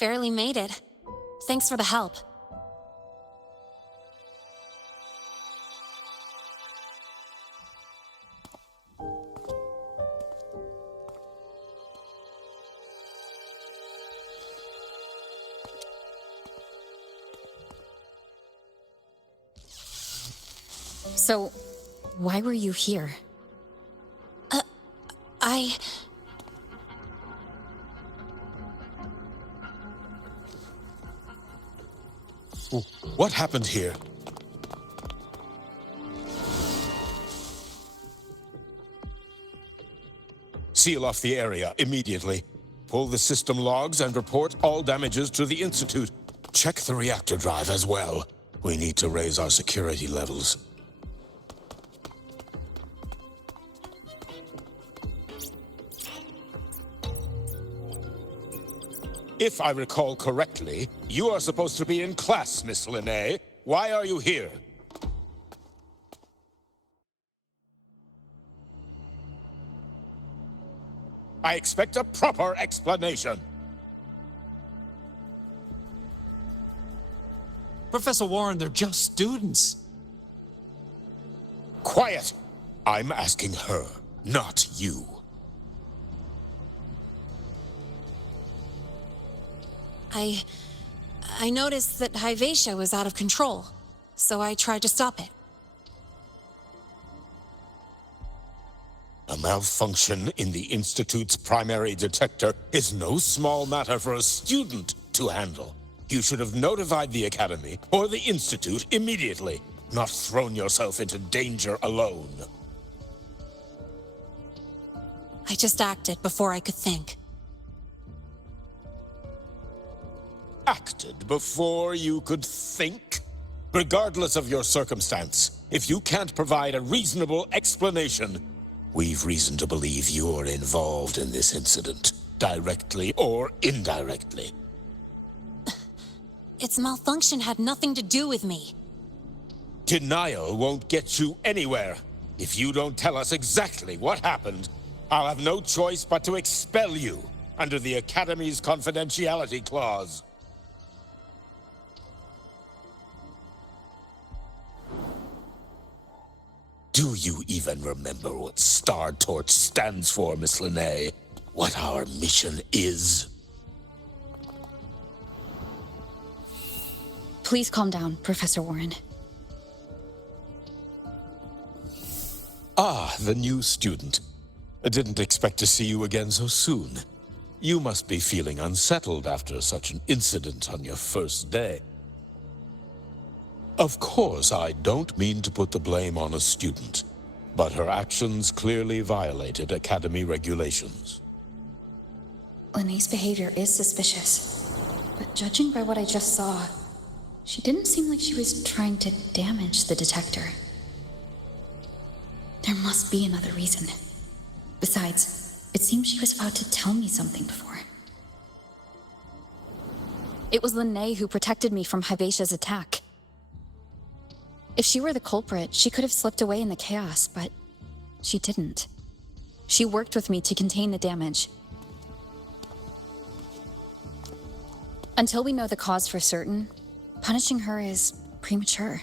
Barely made it. Thanks for the help. So, why were you here? What happened here? Seal off the area immediately. Pull the system logs and report all damages to the Institute. Check the reactor drive as well. We need to raise our security levels. If I recall correctly, you are supposed to be in class, Miss Linnae. Why are you here? I expect a proper explanation. Professor Warren, they're just students. Quiet! I'm asking her, not you. I noticed that Hyvatia was out of control, so I tried to stop it. A malfunction in the Institute's primary detector is no small matter for a student to handle. You should have notified the Academy or the Institute immediately, not thrown yourself into danger alone. I just acted before I could think. Acted before you could think? Regardless of your circumstance, if you can't provide a reasonable explanation, we've reason to believe you're involved in this incident, directly or indirectly. Its malfunction had nothing to do with me. Denial won't get you anywhere. If you don't tell us exactly what happened, I'll have no choice but to expel you under the Academy's confidentiality clause. Do you even remember what Star Torch stands for, Miss Linnae? What our mission is? Please calm down, Professor Warren. Ah, the new student. I didn't expect to see you again so soon. You must be feeling unsettled after such an incident on your first day. Of course, I don't mean to put the blame on a student, but her actions clearly violated Academy regulations. Linnae's behavior is suspicious, but judging by what I just saw, she didn't seem like she was trying to damage the detector. There must be another reason. Besides, it seems she was about to tell me something before. It was Linnae who protected me from Hyvatia's attack. If she were the culprit, she could have slipped away in the chaos, but she didn't. She worked with me to contain the damage. Until we know the cause for certain, punishing her is premature.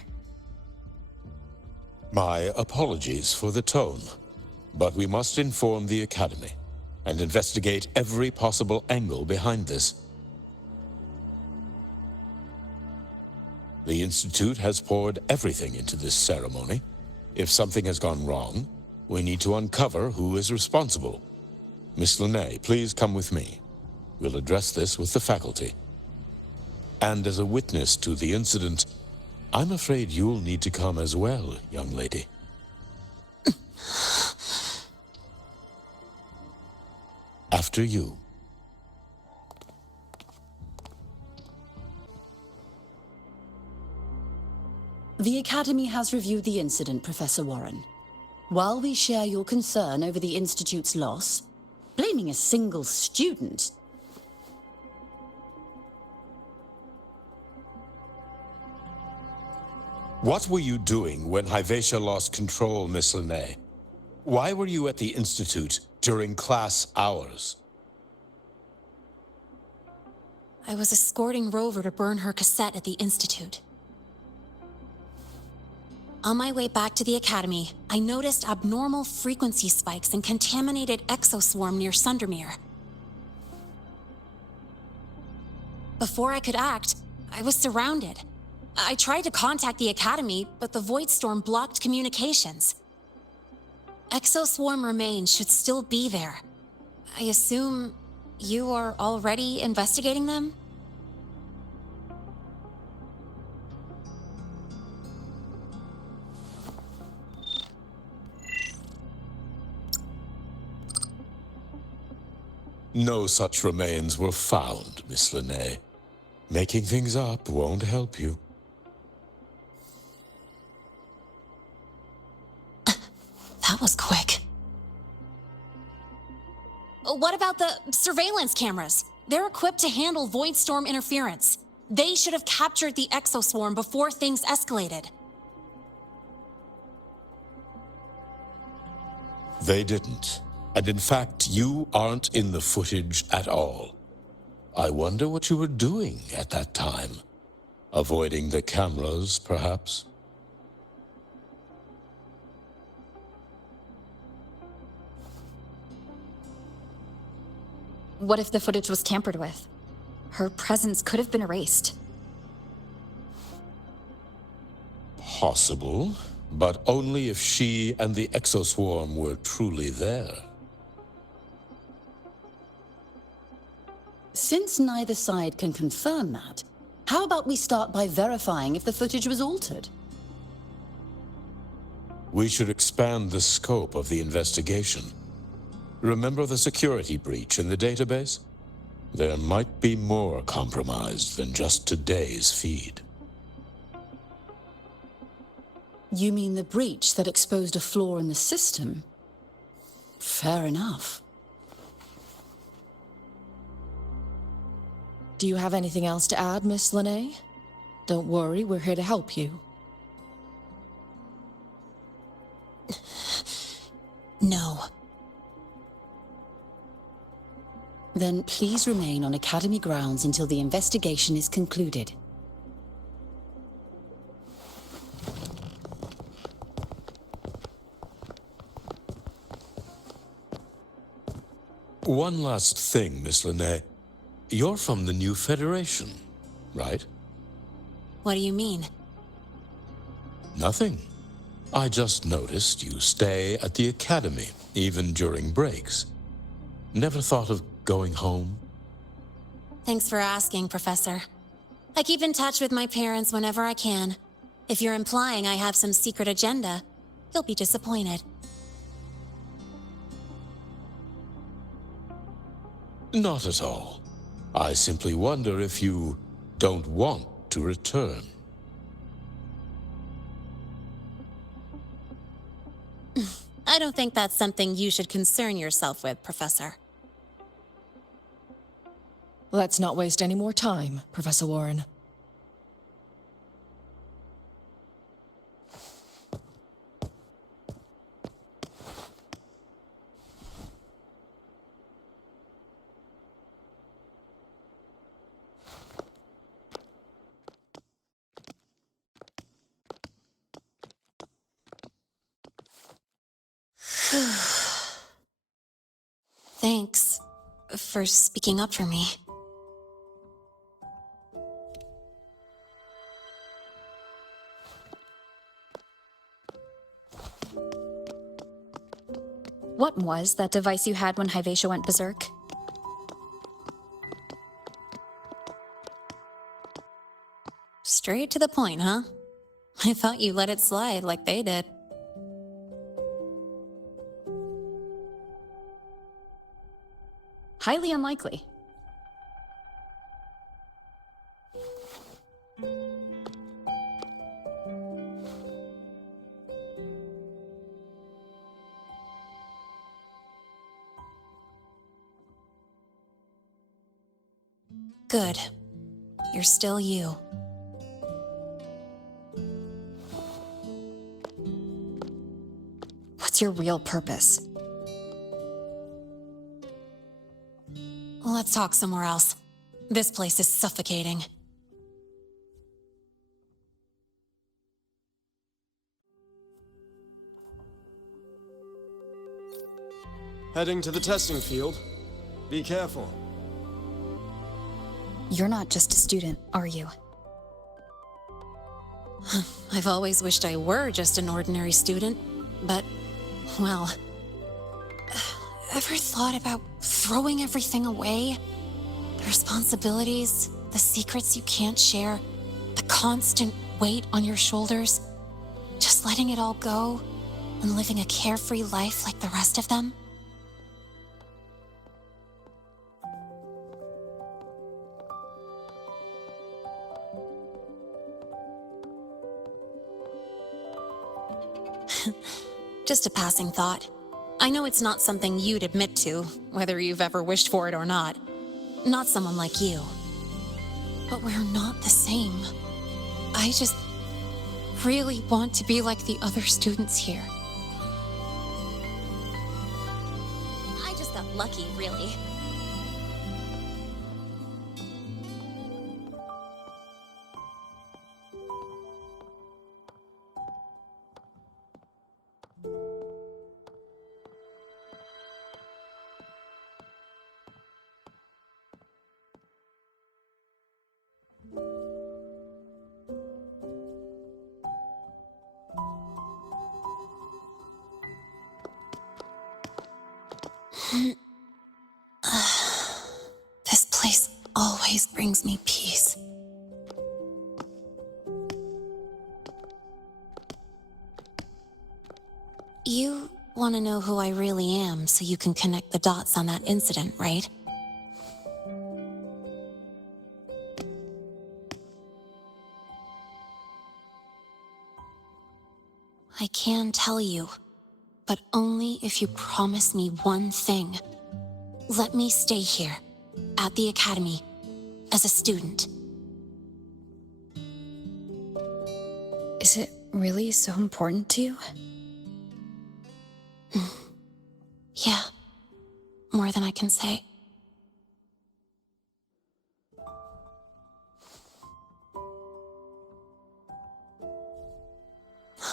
My apologies for the tone, but we must inform the Academy and investigate every possible angle behind this. The Institute has poured everything into this ceremony. If something has gone wrong, we need to uncover who is responsible. Miss Linnae, please come with me. We'll address this with the faculty. And as a witness to the incident, I'm afraid you'll need to come as well, young lady. After you. The Academy has reviewed the incident, Professor Warren. While we share your concern over the Institute's loss, blaming a single student... What were you doing when Hyvatia lost control, Miss Linnae? Why were you at the Institute during class hours? I was escorting Rover to burn her cassette at the Institute. On my way back to the Academy, I noticed abnormal frequency spikes and contaminated exoswarm near Sundermere. Before I could act, I was surrounded. I tried to contact the Academy, but the Void Storm blocked communications. Exoswarm remains should still be there. I assume you are already investigating them? No such remains were found, Miss Linnae. Making things up won't help you. That was quick. What about the surveillance cameras? They're equipped to handle Void Storm interference. They should have captured the exoswarm before things escalated. They didn't. And in fact, you aren't in the footage at all. I wonder what you were doing at that time. Avoiding the cameras, perhaps? What if the footage was tampered with? Her presence could have been erased. Possible, but only if she and the exoswarm were truly there. Since neither side can confirm that, how about we start by verifying if the footage was altered? We should expand the scope of the investigation. Remember the security breach in the database? There might be more compromised than just today's feed. You mean the breach that exposed a flaw in the system? Fair enough. Do you have anything else to add, Miss Linnae? Don't worry, we're here to help you. No. Then please remain on Academy grounds until the investigation is concluded. One last thing, Miss Linnae. You're from the new Federation, right? What do you mean? Nothing. I just noticed you stay at the Academy, even during breaks. Never thought of going home? Thanks for asking, Professor. I keep in touch with my parents whenever I can. If you're implying I have some secret agenda, you'll be disappointed. Not at all. I simply wonder if you don't want to return. I don't think that's something you should concern yourself with, Professor. Let's not waste any more time, Professor Warren. for speaking up for me. What was that device you had when Hyvatia went berserk? Straight to the point, huh? I thought you let it slide like they did. Highly unlikely. Good. You're still you. What's your real purpose? Let's talk somewhere else. This place is suffocating. Heading to the testing field. Be careful. You're not just a student, are you? I've always wished I were just an ordinary student, but, well... Ever thought about throwing everything away? The responsibilities, the secrets you can't share, the constant weight on your shoulders? Just letting it all go and living a carefree life like the rest of them? Just a passing thought. I know it's not something you'd admit to, whether you've ever wished for it or not. Not someone like you. But we're not the same. I just really want to be like the other students here. I just got lucky, really. This place always brings me peace. You want to know who I really am so you can connect the dots on that incident, right? I can tell you, but only if you promise me one thing. Let me stay here, at the Academy, as a student. Is it really so important to you? Yeah, more than I can say.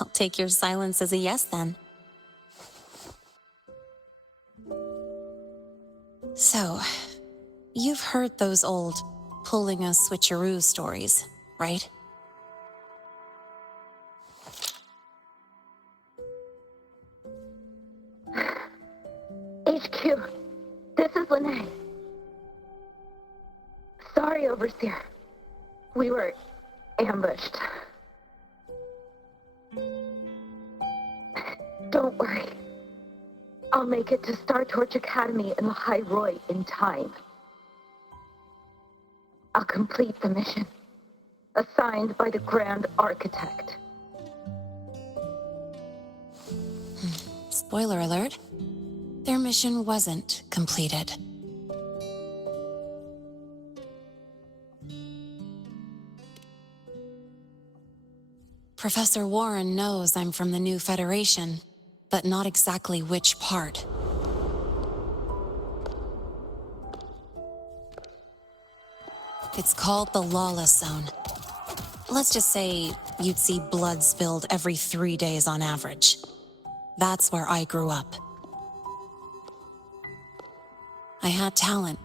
I'll take your silence as a yes, then. So, you've heard those old pulling a switcheroo stories, right? HQ, this is Lene. Sorry, Overseer. We were ambushed. Don't worry. I'll make it to Star Torch Academy in Lahai-Roi in time. I'll complete the mission, assigned by the Grand Architect. Spoiler alert, their mission wasn't completed. Professor Warren knows I'm from the new Federation, but not exactly which part. It's called the Lawless Zone. Let's just say you'd see blood spilled every 3 days on average. That's where I grew up. I had talent,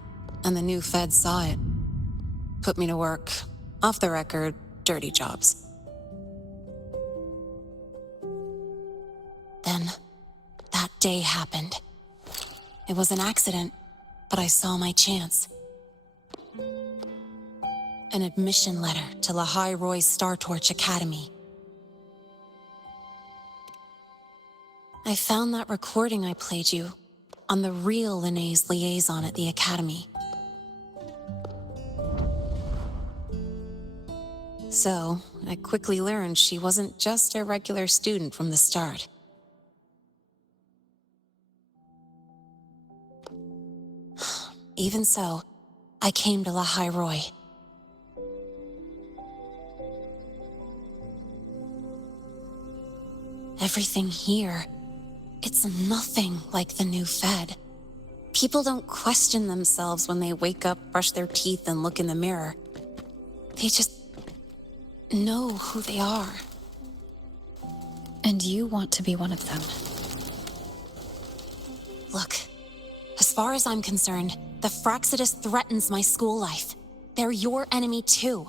and the new feds saw it. Put me to work, off the record, dirty jobs. Then, that day happened. It was an accident, but I saw my chance. An admission letter to Lahai-Roi's Star Torch Academy. I found that recording I played you on the real Linnaeus liaison at the Academy. So, I quickly learned she wasn't just a regular student from the start. Even so, I came to Lahai-Roi. Everything here, it's nothing like the new Fed. People don't question themselves when they wake up, brush their teeth, and look in the mirror. They just know who they are. And you want to be one of them. Look, as far as I'm concerned, the Fractsidus threatens my school life. They're your enemy too.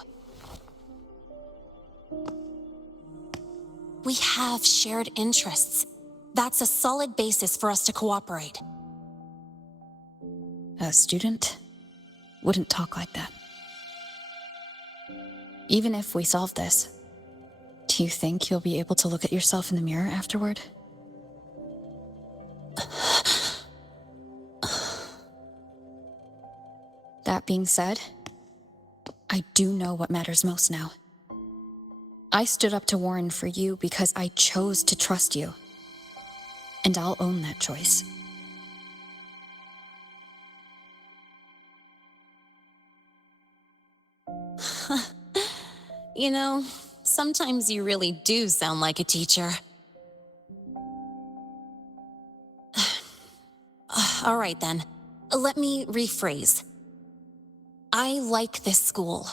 We have shared interests. That's a solid basis for us to cooperate. A student wouldn't talk like that. Even if we solve this, do you think you'll be able to look at yourself in the mirror afterward? That being said, I do know what matters most now. I stood up to Warren for you because I chose to trust you. And I'll own that choice. You know, sometimes you really do sound like a teacher. All right then, let me rephrase. I like this school.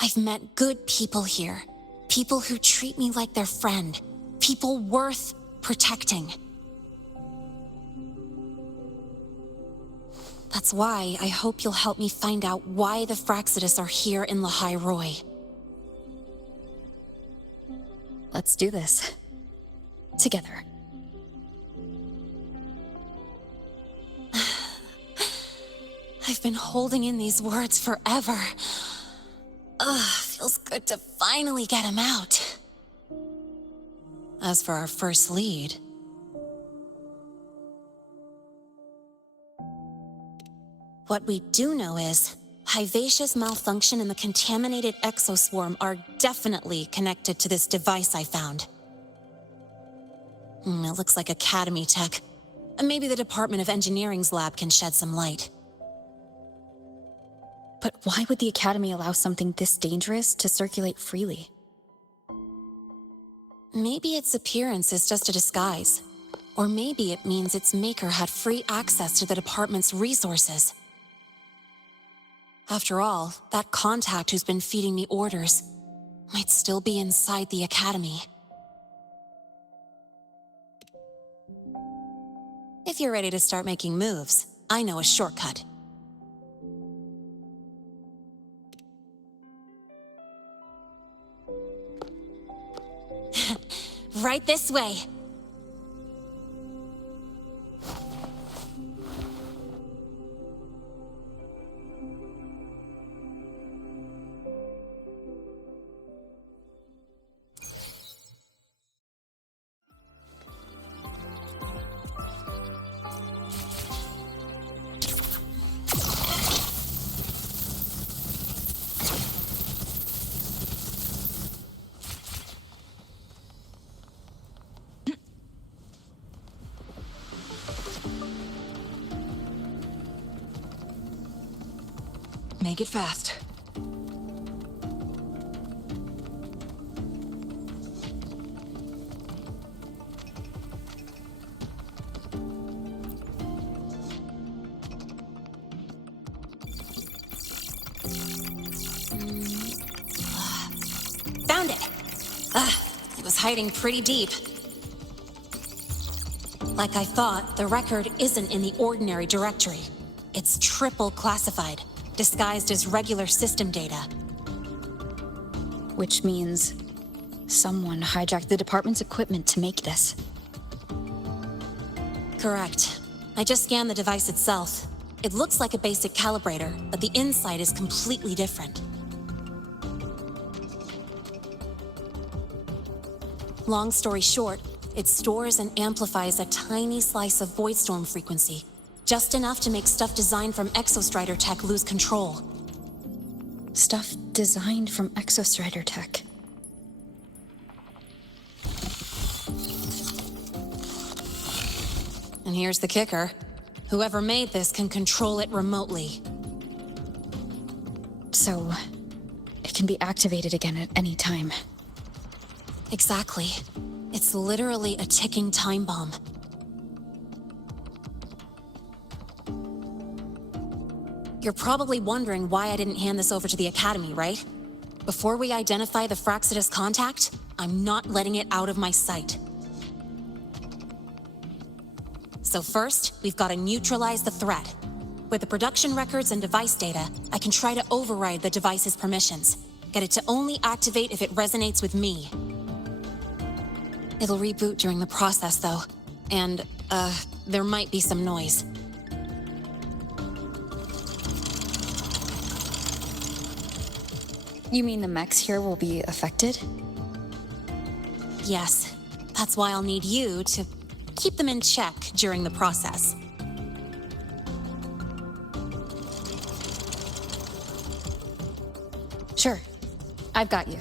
I've met good people here. People who treat me like their friend. People worth protecting. That's why I hope you'll help me find out why the Fractsidus are here in Lahai-Roi. Let's do this. Together. I've been holding in these words forever. Feels good to finally get them out. As for our first lead... What we do know is, Hyvatia's malfunction and the contaminated exoswarm are definitely connected to this device I found. It looks like Academy tech. Maybe the Department of Engineering's lab can shed some light. But why would the Academy allow something this dangerous to circulate freely? Maybe its appearance is just a disguise. Or maybe it means its maker had free access to the department's resources. After all, that contact who's been feeding me orders might still be inside the Academy. If you're ready to start making moves, I know a shortcut. Right this way. Make it fast. Found it! It was hiding pretty deep. Like I thought, the record isn't in the ordinary directory. It's triple classified, disguised as regular system data. Which means someone hijacked the department's equipment to make this. Correct. I just scanned the device itself. It looks like a basic calibrator, but the inside is completely different. Long story short, it stores and amplifies a tiny slice of Voidstorm frequency, just enough to make stuff designed from Exostrider tech lose control. Stuff designed from Exostrider tech. And here's the kicker. Whoever made this can control it remotely. So, it can be activated again at any time. Exactly. It's literally a ticking time bomb. You're probably wondering why I didn't hand this over to the Academy, right? Before we identify the Fraxidus contact, I'm not letting it out of my sight. So first, we've got to neutralize the threat. With the production records and device data, I can try to override the device's permissions. Get it to only activate if it resonates with me. It'll reboot during the process, though. And, there might be some noise. You mean the mechs here will be affected? Yes. That's why I'll need you to keep them in check during the process. Sure. I've got you.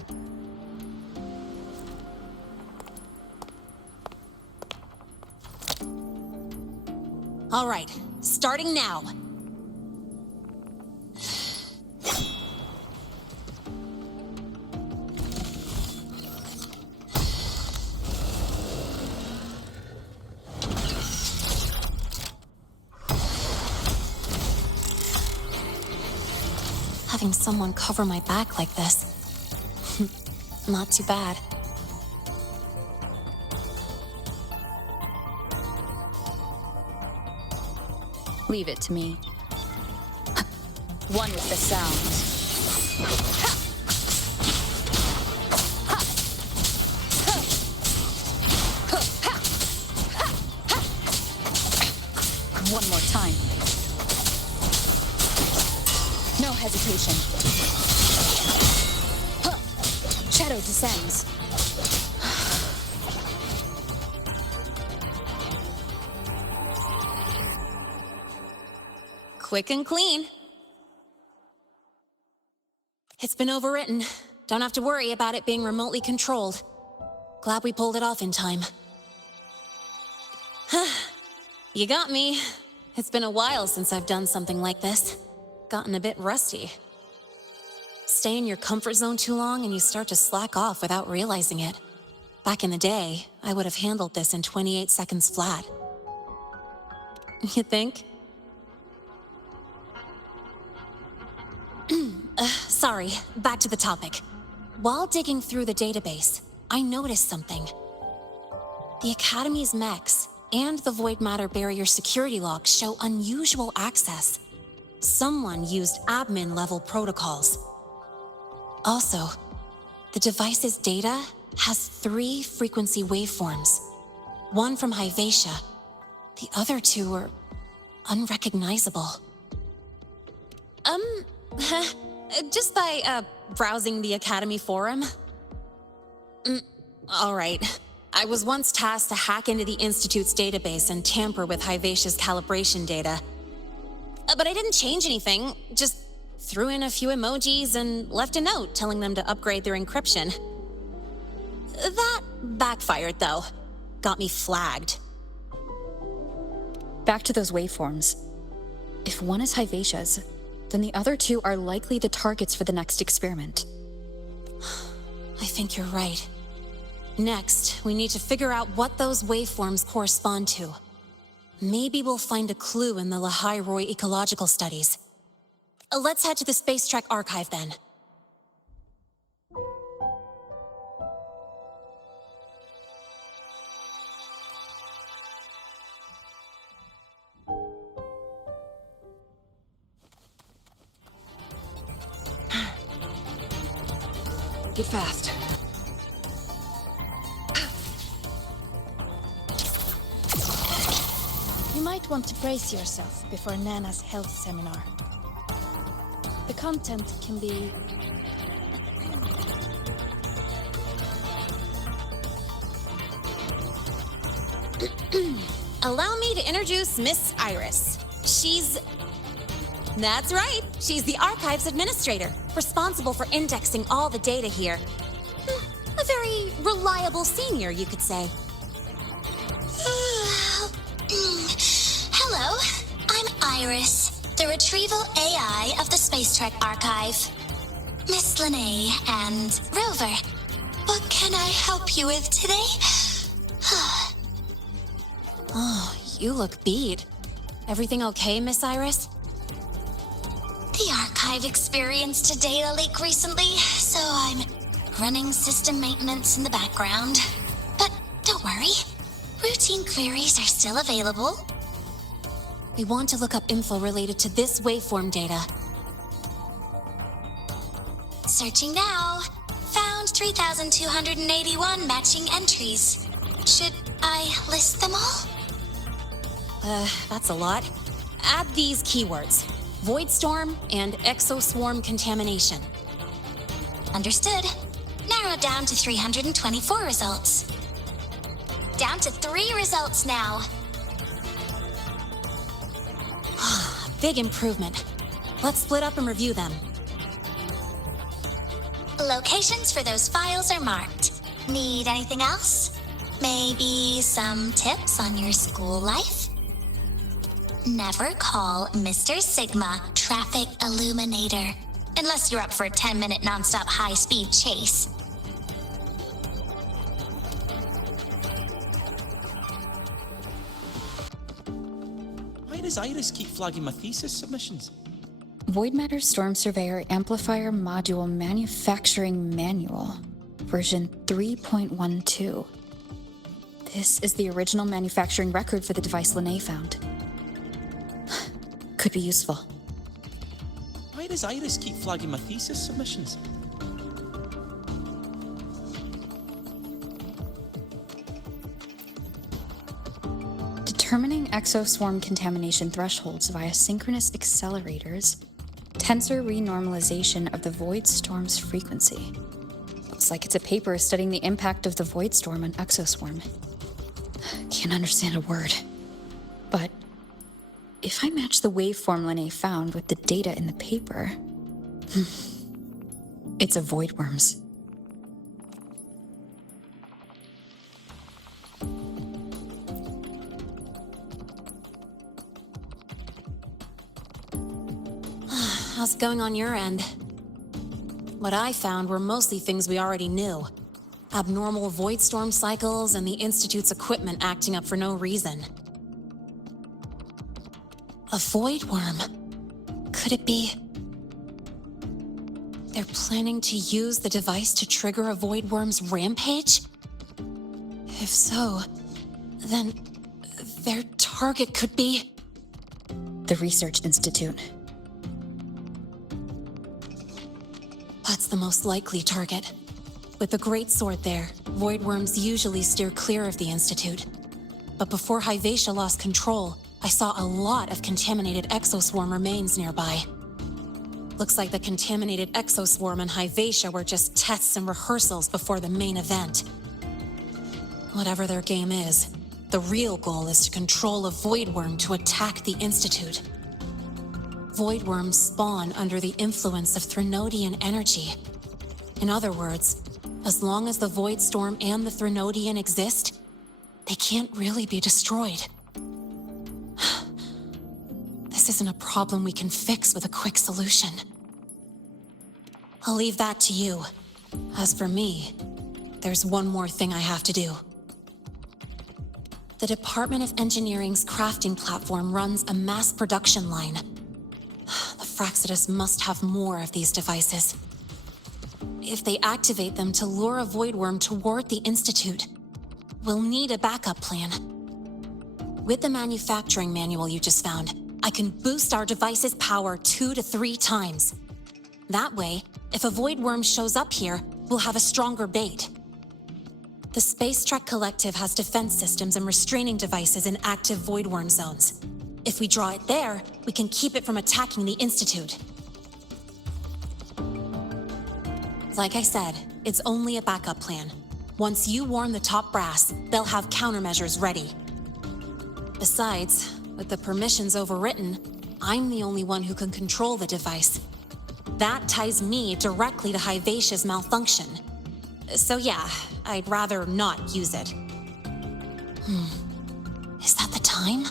All right, starting now. Having someone cover my back like this. Not too bad. Leave it to me. One with the sound. One more time. No hesitation. Shadow descends. Quick and clean. It's been overwritten. Don't have to worry about it being remotely controlled. Glad we pulled it off in time. You got me. It's been a while since I've done something like this. Gotten a bit rusty. Stay in your comfort zone too long and you start to slack off without realizing it. Back in the day, I would have handled this in 28 seconds flat. You think? Sorry, back to the topic. While digging through the database, I noticed something. The Academy's mechs and the Void Matter Barrier security logs show unusual access. Someone used admin-level protocols. Also, the device's data has 3 frequency waveforms. One from Hyvatia. The other 2 are unrecognizable. Just by, browsing the Academy forum? All right. I was once tasked to hack into the Institute's database and tamper with Hyvatia's calibration data. But I didn't change anything, just threw in a few emojis and left a note telling them to upgrade their encryption. That backfired, though. Got me flagged. Back to those waveforms. If one is Hyvatia's, then the other 2 are likely the targets for the next experiment. I think you're right. Next, we need to figure out what those waveforms correspond to. Maybe we'll find a clue in the Lahai-Roi ecological studies. Let's head to the Space Trek archive then. Get fast. You might want to brace yourself before Nana's health seminar. The content can be... Allow me to introduce Miss Iris. That's right. She's the Archives Administrator, responsible for indexing all the data here. A very reliable senior, you could say. Hello, I'm Iris, the Retrieval AI of the Space Trek Archive. Miss Linnae and Rover, what can I help you with today? Oh, you look beat. Everything okay, Miss Iris? The Archive experienced a data leak recently, so I'm running system maintenance in the background. But don't worry, routine queries are still available. We want to look up info related to this waveform data. Searching now. Found 3,281 matching entries. Should I list them all? That's a lot. Add these keywords: Void Storm and Exoswarm Contamination. Understood. Narrow down to 324 results. Down to 3 results now. Big improvement. Let's split up and review them. Locations for those files are marked. Need anything else? Maybe some tips on your school life? Never call Mr. Sigma Traffic Illuminator, unless you're up for a 10-minute nonstop high-speed chase. Why does Iris keep flagging my thesis submissions? Void Matter Storm Surveyor Amplifier Module Manufacturing Manual, version 3.12. This is the original manufacturing record for the device Linnae found. Could be useful. Why does Iris keep flagging my thesis submissions? Determining exoswarm contamination thresholds via synchronous accelerators, tensor renormalization of the void storm's frequency. Looks like it's a paper studying the impact of the void storm on exoswarm. Can't understand a word. But if I match the waveform Linnae found with the data in the paper, it's a void worms. How's it going on your end? What I found were mostly things we already knew. Abnormal void storm cycles and the Institute's equipment acting up for no reason. A void worm? Could it be... they're planning to use the device to trigger a void worm's rampage? If so, then their target could be... the Research Institute. That's the most likely target. With the Great Sword there, void worms usually steer clear of the Institute. But before Hyvatia lost control, I saw a lot of contaminated exoswarm remains nearby. Looks like the contaminated exoswarm and Hyvatia were just tests and rehearsals before the main event. Whatever their game is, the real goal is to control a void worm to attack the Institute. Void worms spawn under the influence of Threnodian energy. In other words, as long as the Void Storm and the Threnodian exist, they can't really be destroyed. This isn't a problem we can fix with a quick solution. I'll leave that to you. As for me, there's one more thing I have to do. The Department of Engineering's crafting platform runs a mass production line. The Fraxidus must have more of these devices. If they activate them to lure a void worm toward the Institute, we'll need a backup plan. With the manufacturing manual you just found, I can boost our device's power 2 to 3 times. That way, if a void worm shows up here, we'll have a stronger bait. The Space Trek Collective has defense systems and restraining devices in active void worm zones. If we draw it there, we can keep it from attacking the Institute. Like I said, it's only a backup plan. Once you warn the top brass, they'll have countermeasures ready. Besides, with the permissions overwritten, I'm the only one who can control the device. That ties me directly to Hivacia's malfunction. So yeah, I'd rather not use it. Is that the time?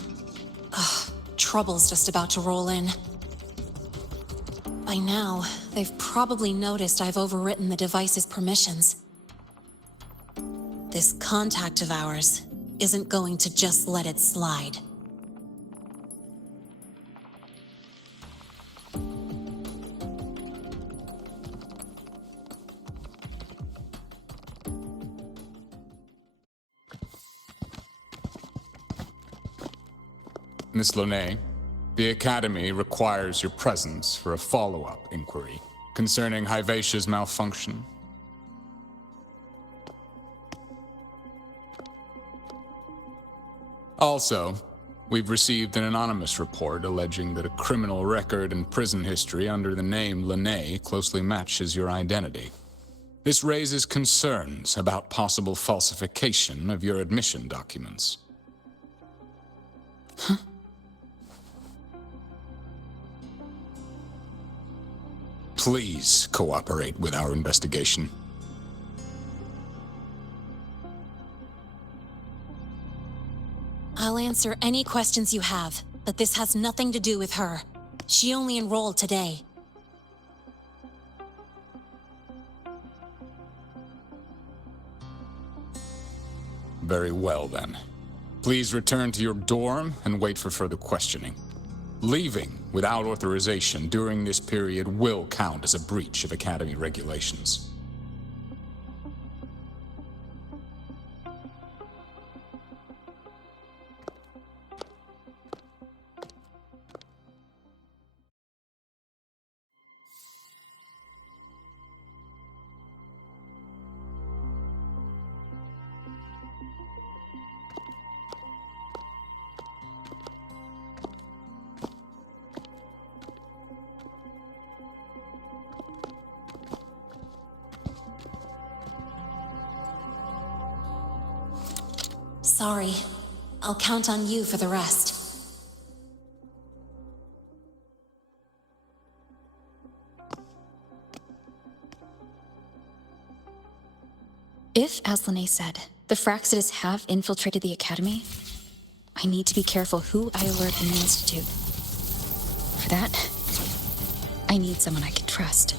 Ugh, trouble's just about to roll in. By now, they've probably noticed I've overwritten the device's permissions. This contact of ours isn't going to just let it slide. Miss Lahai, the Academy requires your presence for a follow-up inquiry concerning Hivacia's malfunction. Also, we've received an anonymous report alleging that a criminal record and prison history under the name Lahai closely matches your identity. This raises concerns about possible falsification of your admission documents. Huh? Please cooperate with our investigation. I'll answer any questions you have, but this has nothing to do with her. She only enrolled today. Very well, then. Please return to your dorm and wait for further questioning. Leaving without authorization during this period will count as a breach of Academy regulations. Sorry. I'll count on you for the rest. If, as Lahai said, the Fractsidus have infiltrated the Academy, I need to be careful who I alert in the Institute. For that, I need someone I can trust.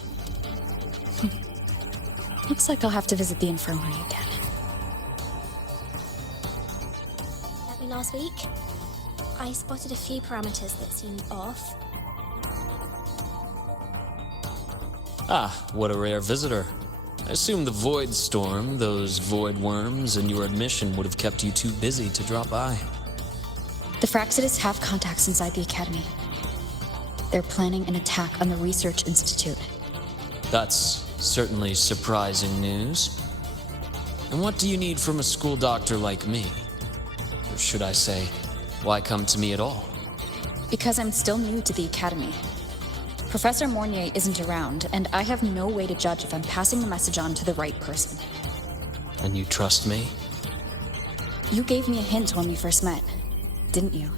Looks like I'll have to visit the infirmary again. Last week, I spotted a few parameters that seemed off. Ah, what a rare visitor. I assume the Void Storm, those void worms, and your admission would have kept you too busy to drop by. The Fractsidus have contacts inside the Academy. They're planning an attack on the Research Institute. That's certainly surprising news. And what do you need from a school doctor like me? Or should I say, why come to me at all? Because I'm still new to the Academy. Professor Mornier isn't around, and I have no way to judge if I'm passing the message on to the right person. And you trust me? You gave me a hint when we first met, didn't you?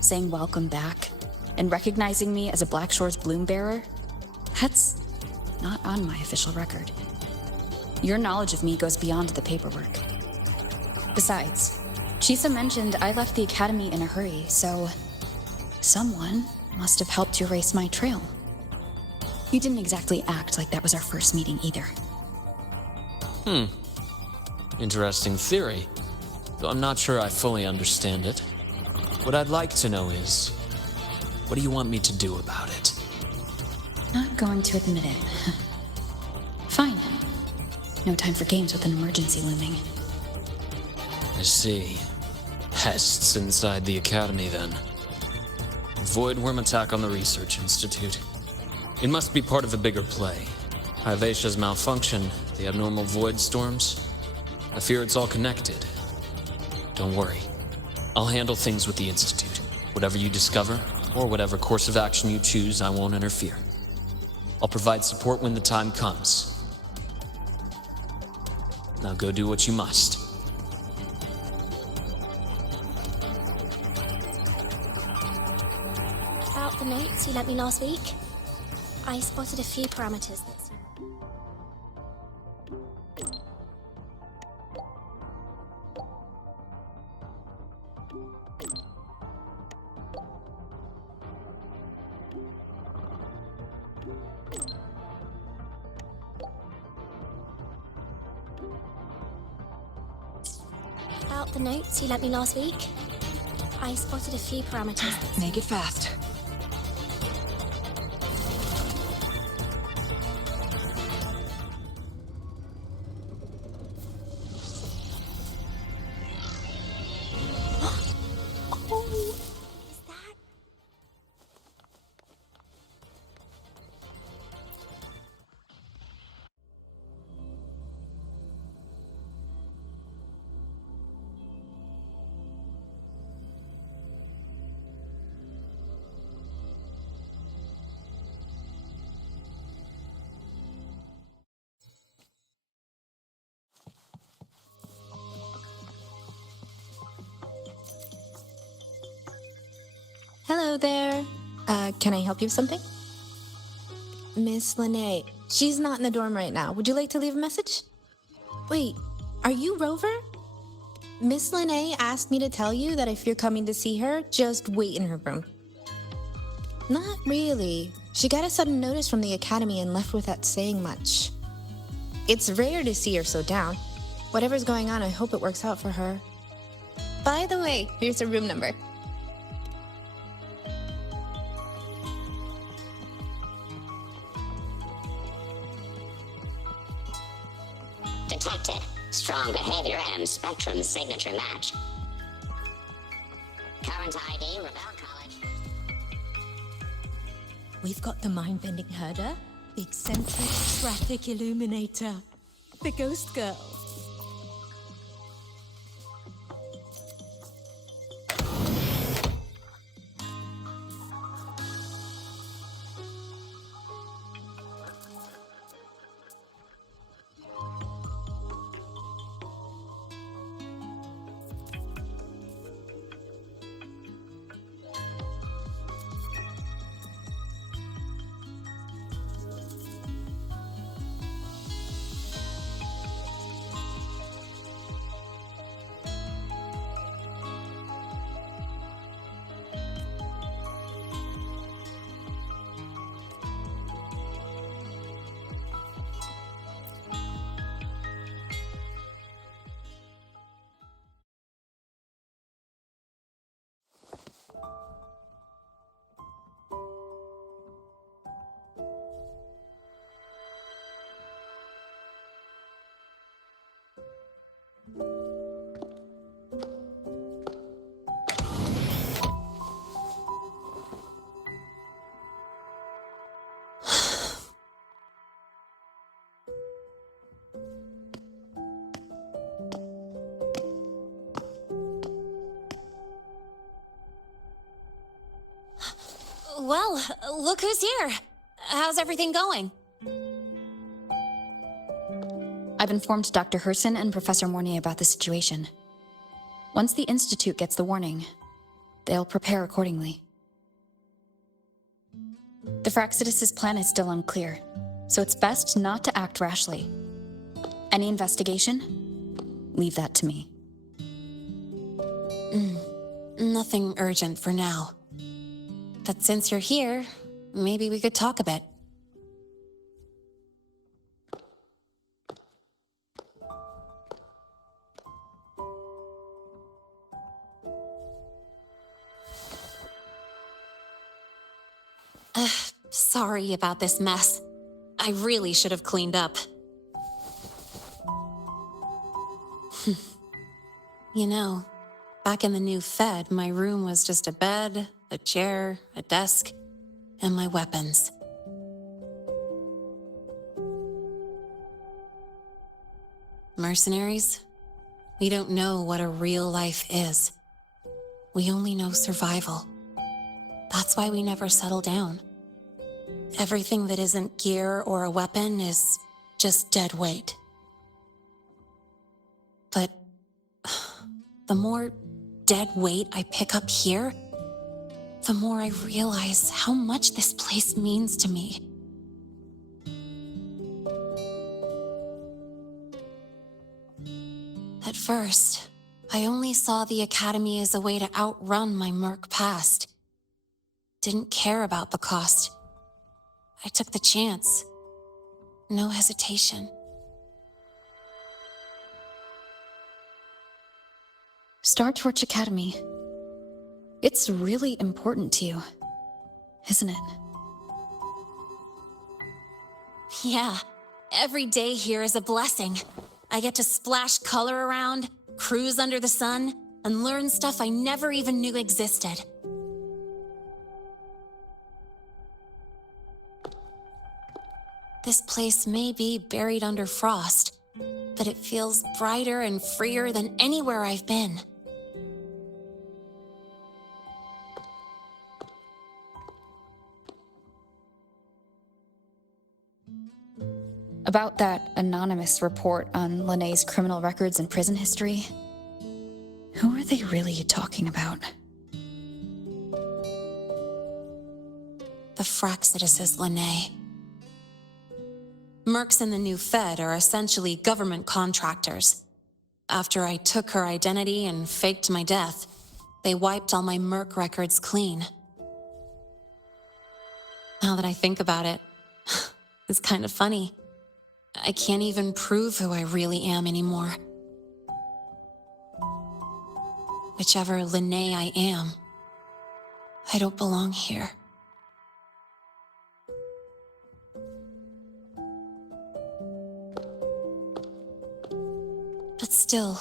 Saying welcome back, and recognizing me as a Black Shore's bloom bearer? That's not on my official record. Your knowledge of me goes beyond the paperwork. Besides, Chisa mentioned I left the Academy in a hurry, so someone must have helped you erase my trail. You didn't exactly act like that was our first meeting either. Interesting theory, though I'm not sure I fully understand it. What I'd like to know is, what do you want me to do about it? Not going to admit it. Fine. No time for games with an emergency looming. I see. Pests inside the Academy, then. Void worm attack on the Research Institute. It must be part of a bigger play. Vivacia's malfunction, the abnormal void storms. I fear it's all connected. Don't worry. I'll handle things with the Institute. Whatever you discover, or whatever course of action you choose, I won't interfere. I'll provide support when the time comes. Now go do what you must. About the notes you lent me last week, I spotted a few parameters that seem... About the notes you lent me last week, I spotted a few parameters that Make it fast. Hello there. Can I help you with something? Miss Lene. She's not in the dorm right now. Would you like to leave a message? Wait, are you Rover? Miss Lene asked me to tell you that if you're coming to see her, just wait in her room. Not really. She got a sudden notice from the academy and left without saying much. It's rare to see her so down. Whatever's going on, I hope it works out for her. By the way, here's her room number. Detected. Strong behavior and spectrum signature match. Current ID, Rebel College. We've got the mind-bending herder, the eccentric traffic illuminator, the ghost girl. Well, look who's here. How's everything going? I've informed Dr. Herson and Professor Mornay about the situation. Once the Institute gets the warning, they'll prepare accordingly. The Fraxidus' plan is still unclear, so it's best not to act rashly. Any investigation? Leave that to me. Nothing urgent for now. But since you're here, maybe we could talk a bit. Sorry about this mess. I really should have cleaned up. You know, back in the new Fed, my room was just a bed, a chair, a desk, and my weapons. Mercenaries? We don't know what a real life is. We only know survival. That's why we never settle down. Everything that isn't gear or a weapon is just dead weight. But the more dead weight I pick up here, the more I realize how much this place means to me. At first, I only saw the Academy as a way to outrun my merc past. Didn't care about the cost. I took the chance. No hesitation. Star Torch Academy. It's really important to you, isn't it? Yeah, every day here is a blessing. I get to splash color around, cruise under the sun, and learn stuff I never even knew existed. This place may be buried under frost, but it feels brighter and freer than anywhere I've been. About that anonymous report on Linnéa's criminal records and prison history, who are they really talking about? The Fraxidus' Linné. Mercs in the new Fed are essentially government contractors. After I took her identity and faked my death, they wiped all my merc records clean. Now that I think about it, it's kind of funny. I can't even prove who I really am anymore. Whichever Linné I am, I don't belong here. But still,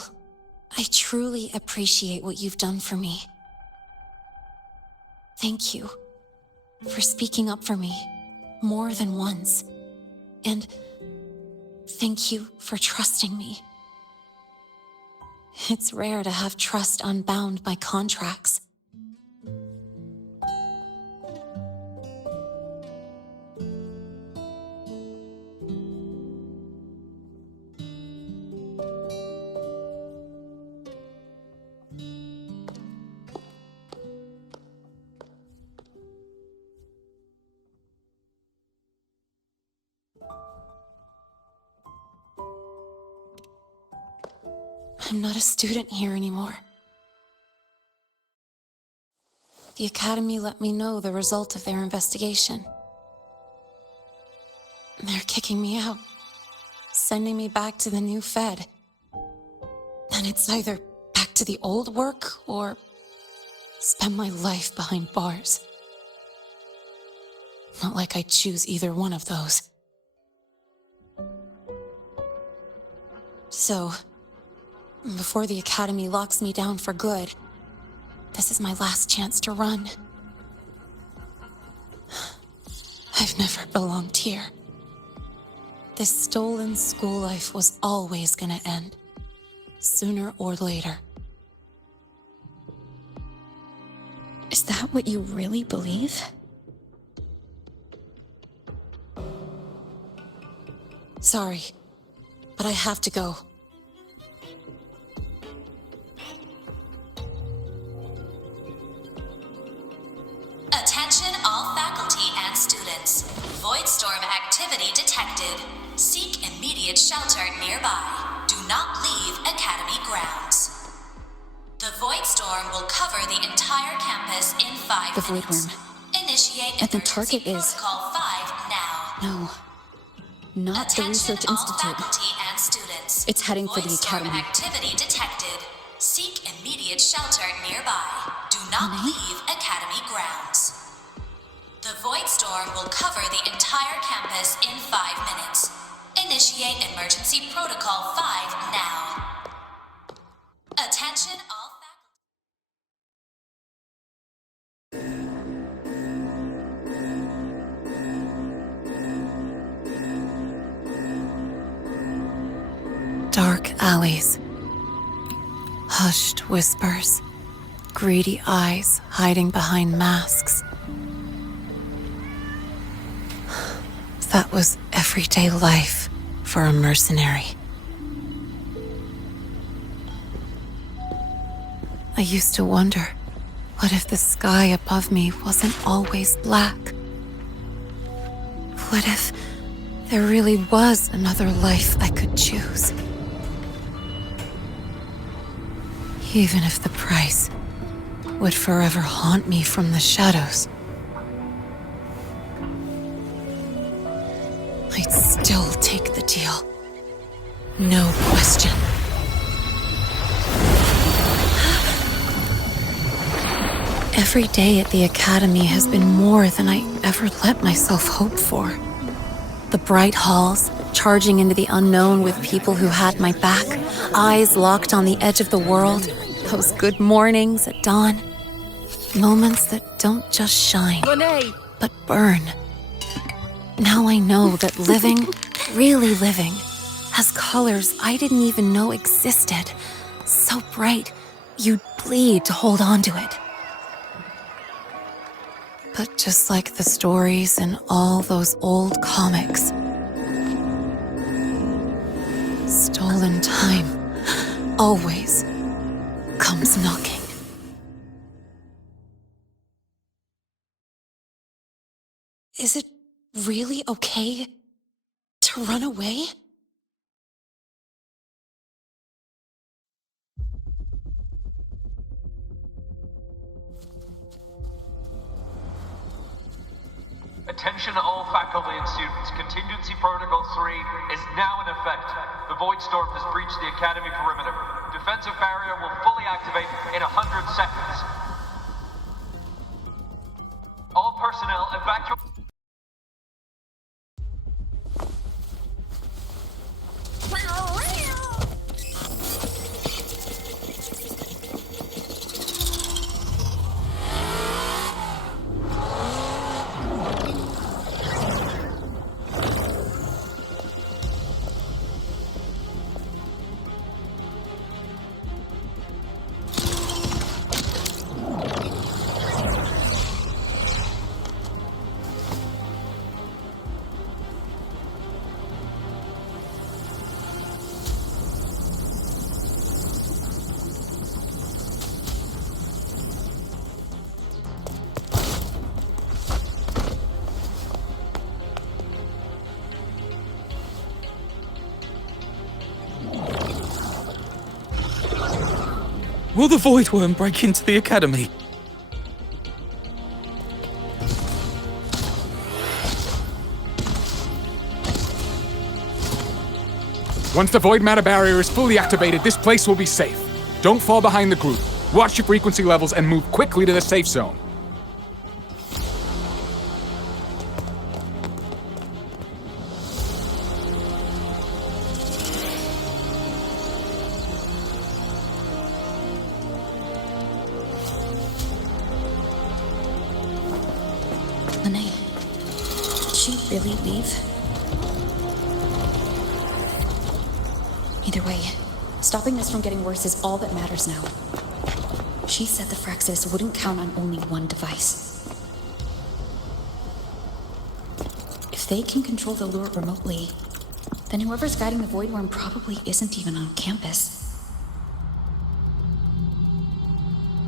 I truly appreciate what you've done for me. Thank you for speaking up for me more than once. And thank you for trusting me. It's rare to have trust unbound by contracts. I'm not a student here anymore. The Academy let me know the result of their investigation. They're kicking me out, sending me back to the new Fed. And it's either back to the old work or spend my life behind bars. Not like I choose either one of those. So, before the Academy locks me down for good, this is my last chance to run. I've never belonged here. This stolen school life was always gonna end, sooner or later. Is that what you really believe? Sorry, but I have to go. Attention all faculty and students. Voidstorm activity detected. Seek immediate shelter nearby. Do not leave Academy grounds. The Voidstorm will cover the entire campus in 5 The minutes. Voidworm. Initiate And the emergency target is... protocol 5 now. No. Not the Research all Institute. faculty and students. It's heading for the Voidstorm Academy. activity detected. Seek immediate shelter nearby. Do not leave Academy grounds. The Voidstorm will cover the entire campus in 5 minutes. Initiate emergency protocol 5 now. Attention all Dark alleys. Hushed whispers. Greedy eyes hiding behind masks. That was everyday life for a mercenary. I used to wonder, what if the sky above me wasn't always black? What if there really was another life I could choose? Even if the price would forever haunt me from the shadows, I'd still take the deal. No question. Every day at the Academy has been more than I ever let myself hope for. The bright halls, charging into the unknown with people who had my back, eyes locked on the edge of the world, those good mornings at dawn. Moments that don't just shine, but burn. Now I know that living, really living, has colors I didn't even know existed. So bright, you'd bleed to hold on to it. But just like the stories in all those old comics, stolen time always comes knocking. Is it really okay to run away? Attention all faculty and students. Contingency Protocol 3 is now in effect. The Void Storm has breached the Academy perimeter. Defensive barrier will fully activate in 100 seconds. All personnel evacuate. Will the Void Worm break into the Academy? Once the Void Matter Barrier is fully activated, this place will be safe. Don't fall behind the group. Watch your frequency levels and move quickly to the safe zone. Lahai, did she really leave? Either way, stopping this from getting worse is all that matters now. She said the Fraxis wouldn't count on only one device. If they can control the lure remotely, then whoever's guiding the Void Worm probably isn't even on campus.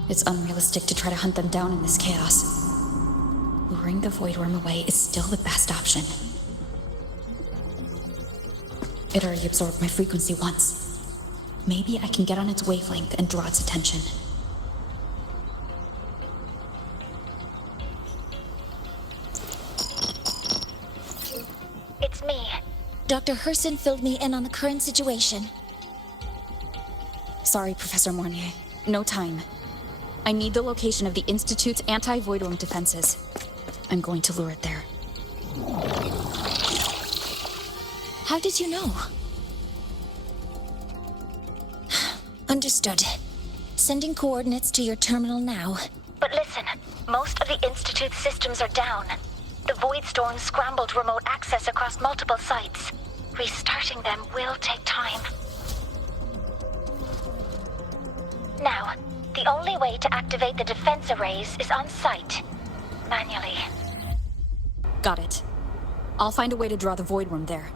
It's unrealistic to try to hunt them down in this chaos. Luring the Void Worm away is still the best option. It already absorbed my frequency once. Maybe I can get on its wavelength and draw its attention. It's me. Dr. Herson filled me in on the current situation. Sorry, Professor Mornier. No time. I need the location of the Institute's anti-Void Worm defenses. I'm going to lure it there. How did you know? Understood. Sending coordinates to your terminal now. But listen, most of the Institute's systems are down. The Void Storm scrambled remote access across multiple sites. Restarting them will take time. Now, the only way to activate the defense arrays is on site. Manually. Got it. I'll find a way to draw the void worm there.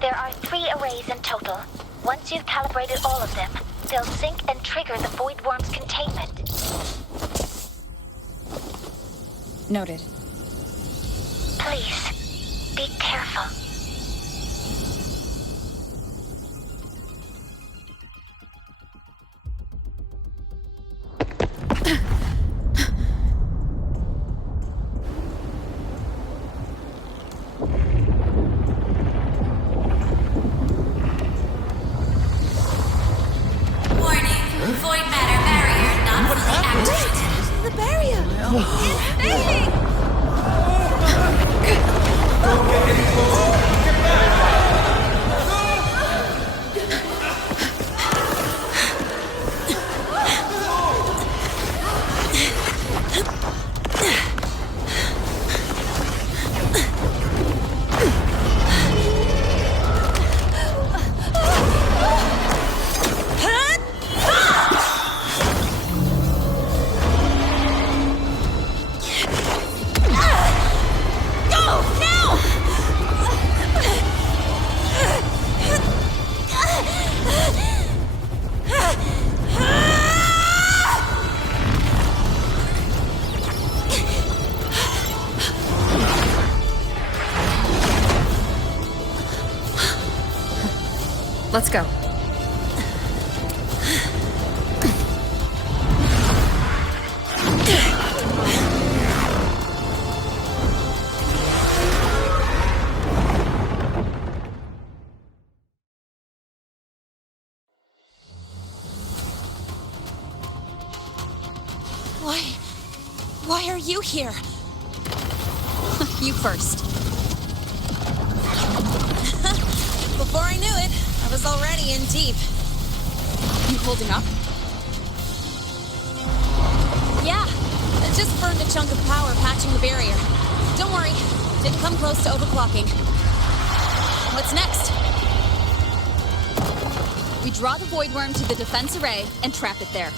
There are 3 arrays in total. Once you've calibrated all of them, they'll sync and trigger the void worm's containment. Noted. Please, be careful. Void matter barrier not fully activated. The barrier! It's fading! Don't get any closer! Get back! Let's go. Why are you here? You first. Before I knew it, I was already in deep. You holding up? Yeah, I just burned a chunk of power patching the barrier. Don't worry, didn't come close to overclocking. What's next? We draw the void worm to the defense array and trap it there.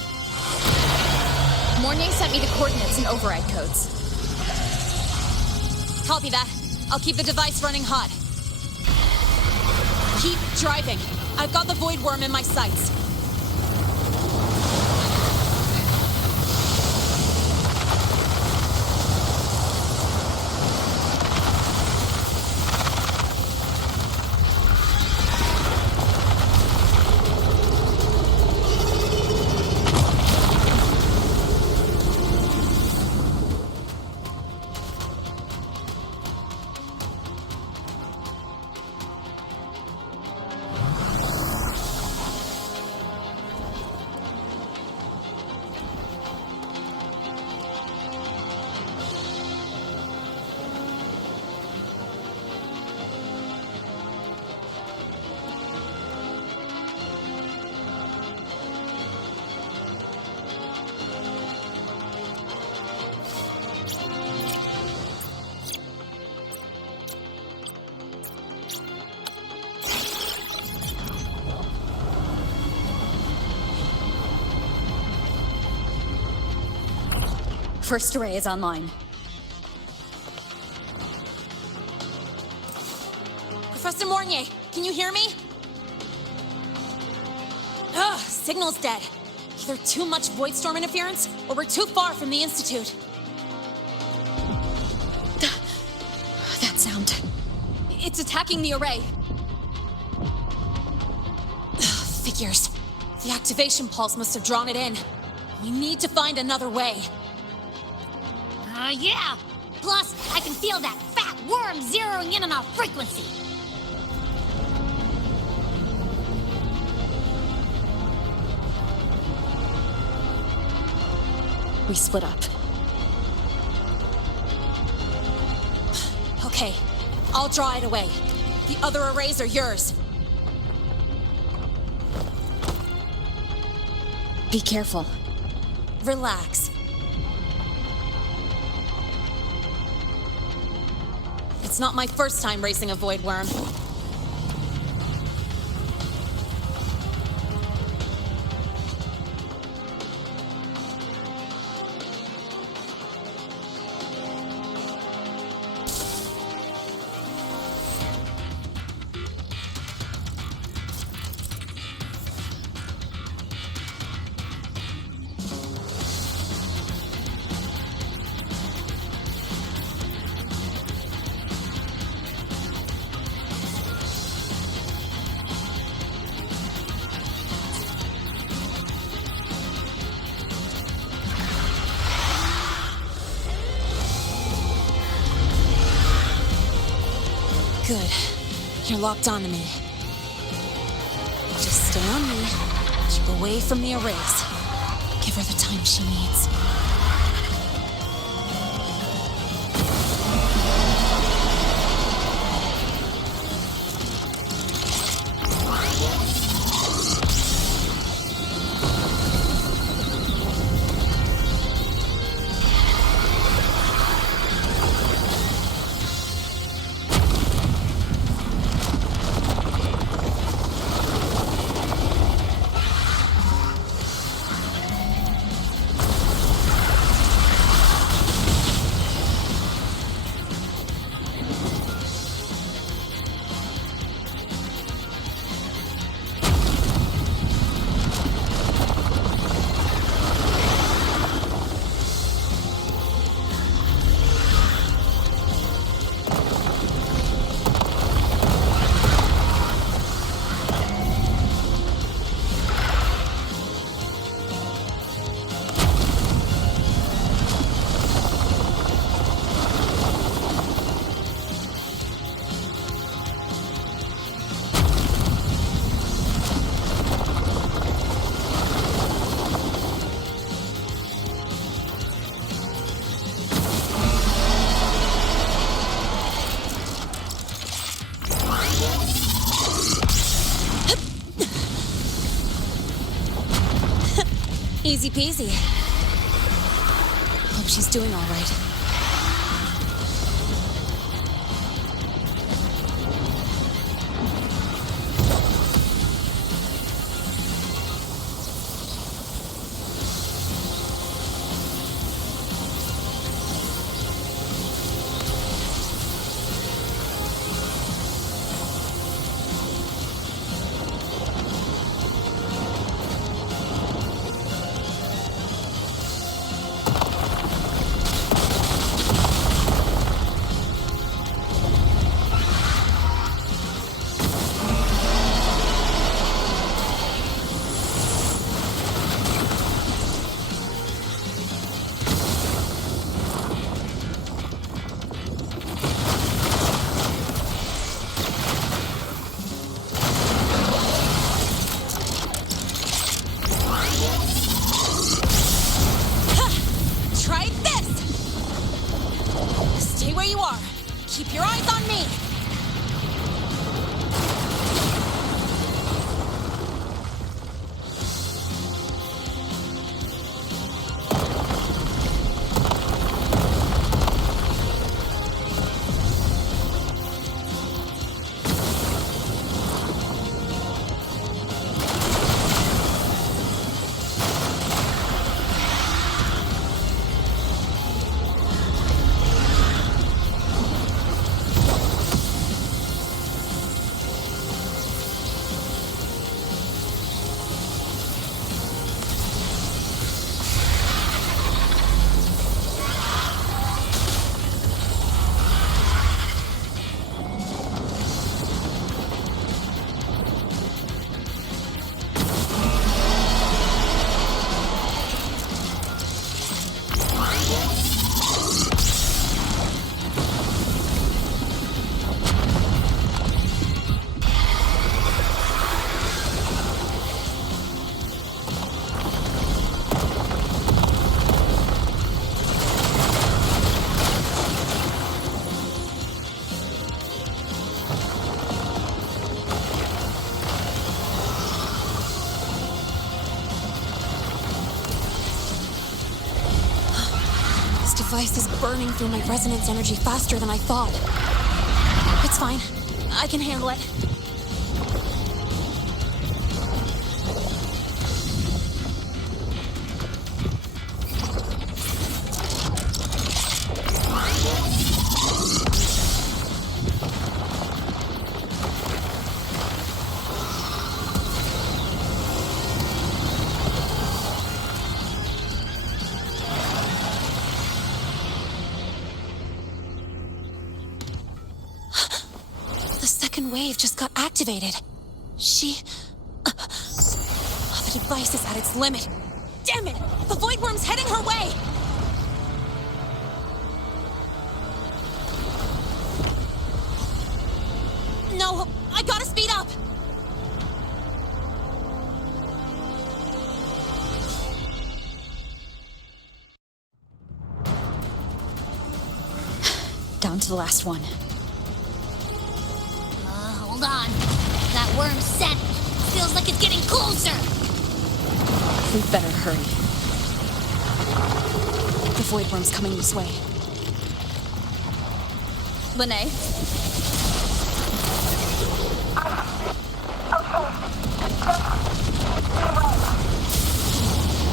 Mornay sent me the coordinates and override codes. Copy that. I'll keep the device running hot. Keep driving. I've got the void worm in my sights. First array is online. Professor Mornier, can you hear me? Ugh, signal's dead. Either too much void storm interference, or we're too far from the Institute. That sound. It's attacking the array. Figures. The activation pulse must have drawn it in. We need to find another way. Yeah! Plus, I can feel that fat worm zeroing in on our frequency. We split up. Okay, I'll draw it away. The other arrays are yours. Be careful. Relax. It's not my first time racing a void worm. Good. You're locked onto me. Just stay on me. Keep away from the arrays. Give her the time she needs. Easy peasy. Hope she's doing all right. Keep your eyes on me! This device is burning through my resonance energy faster than I thought. It's fine. I can handle it. Wave just got activated. The device is at its limit. Damn it! The Void Worm's heading her way! Speed up! Down to the last one. Hold on. That worm's scent feels like it's getting closer. We'd better hurry. The void worm's coming this way. Lene?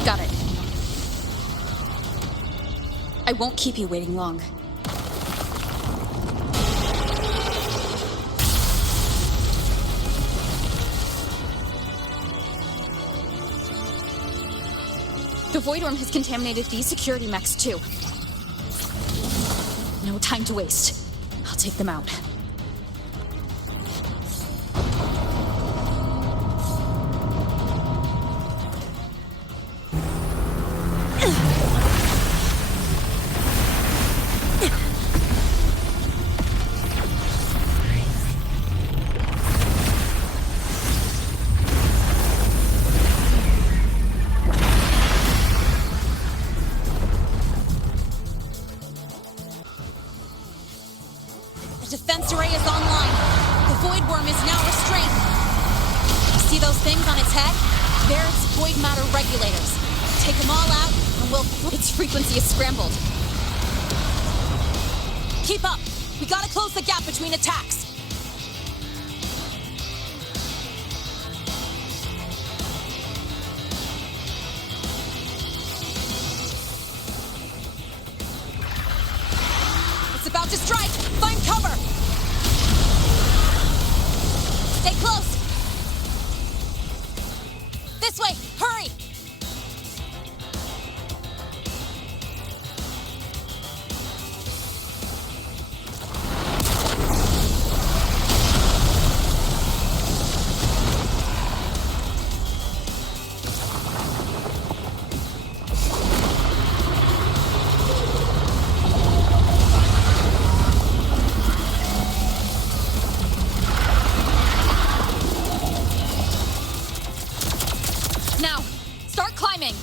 Got it. I won't keep you waiting long. The void worm has contaminated these security mechs too. No time to waste. I'll take them out. The defense array is online. The void worm is now restrained. See those things on its head? They're its void matter regulators. Take them all out, and we'll... Its frequency is scrambled. Keep up! We gotta close the gap between attacks! It's about to strike! Find cover! Stay close! This way! Hurry! Now, start climbing!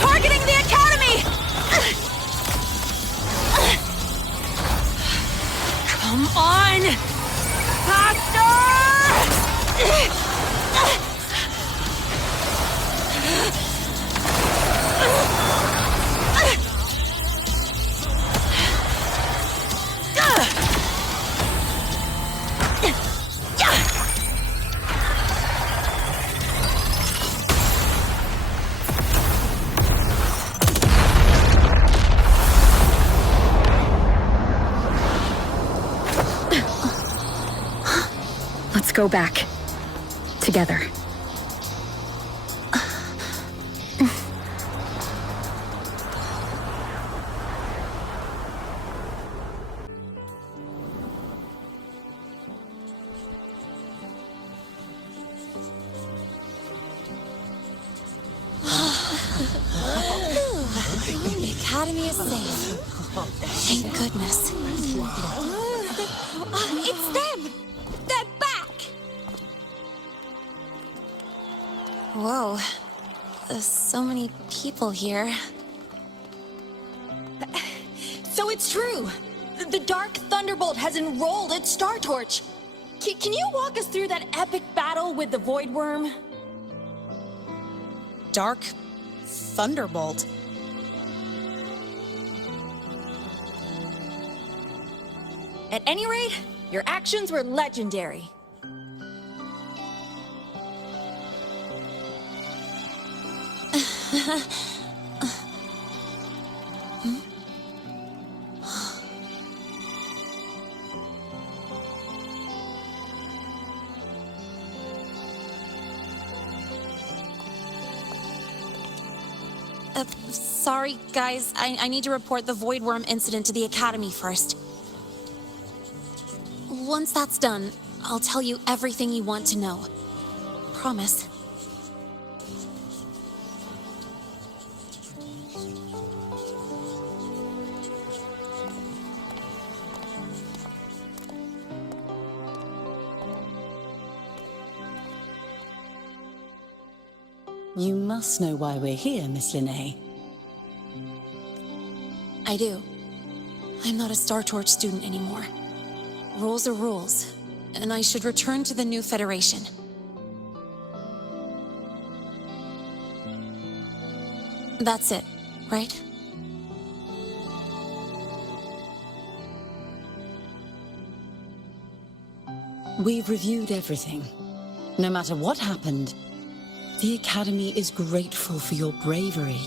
Targeting the Academy! Come on! Faster! Let's go back. Together. The Academy is safe. Thank goodness. It's them! They're back! Whoa. There's so many people here. So it's true! The Dark Thunderbolt has enrolled at Star Torch! Can you walk us through that epic battle with the Void Worm? Dark Thunderbolt? At any rate, your actions were legendary. Sorry, guys. I need to report the Void Worm incident to the Academy first. Once that's done, I'll tell you everything you want to know. Promise. You must know why we're here, Miss Linnae. I do. I'm not a Star Torch student anymore. Rules are rules, and I should return to the new Federation. That's it, right? We've reviewed everything. No matter what happened, the Academy is grateful for your bravery.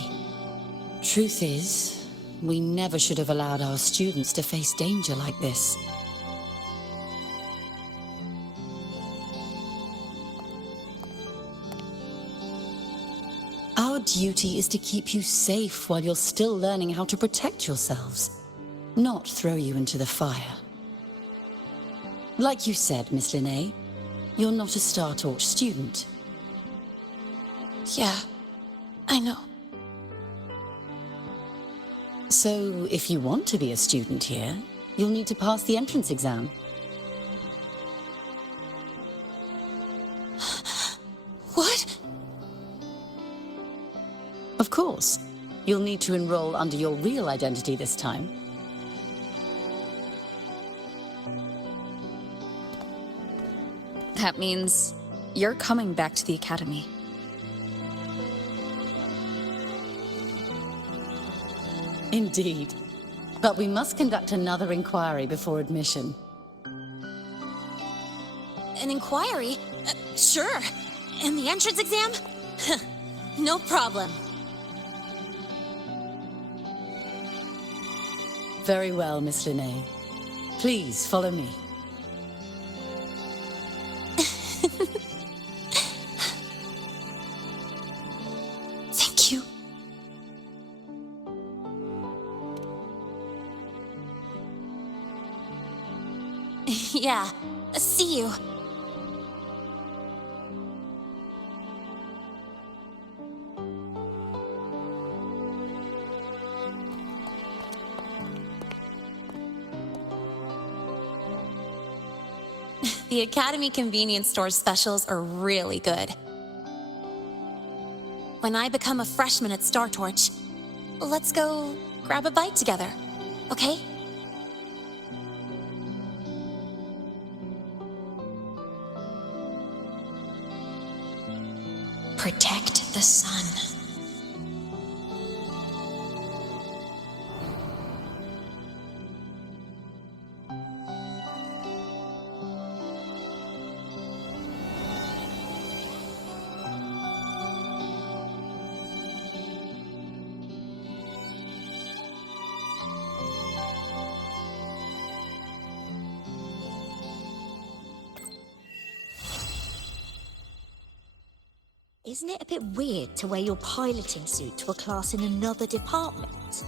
Truth is, we never should have allowed our students to face danger like this. Our duty is to keep you safe while you're still learning how to protect yourselves, not throw you into the fire. Like you said, Miss Linnae, you're not a Star Torch student. Yeah, I know. So, if you want to be a student here, you'll need to pass the entrance exam. What? Of course. You'll need to enroll under your real identity this time. That means you're coming back to the Academy. Indeed. But we must conduct another inquiry before admission. An inquiry? Sure. And the entrance exam? No problem. Very well, Miss Linnae. Please, follow me. Thank you. Yeah, see you. The Academy convenience store specials are really good. When I become a freshman at Star Torch, let's go grab a bite together, okay? Protect the sun. Isn't it a bit weird to wear your piloting suit to a class in another department?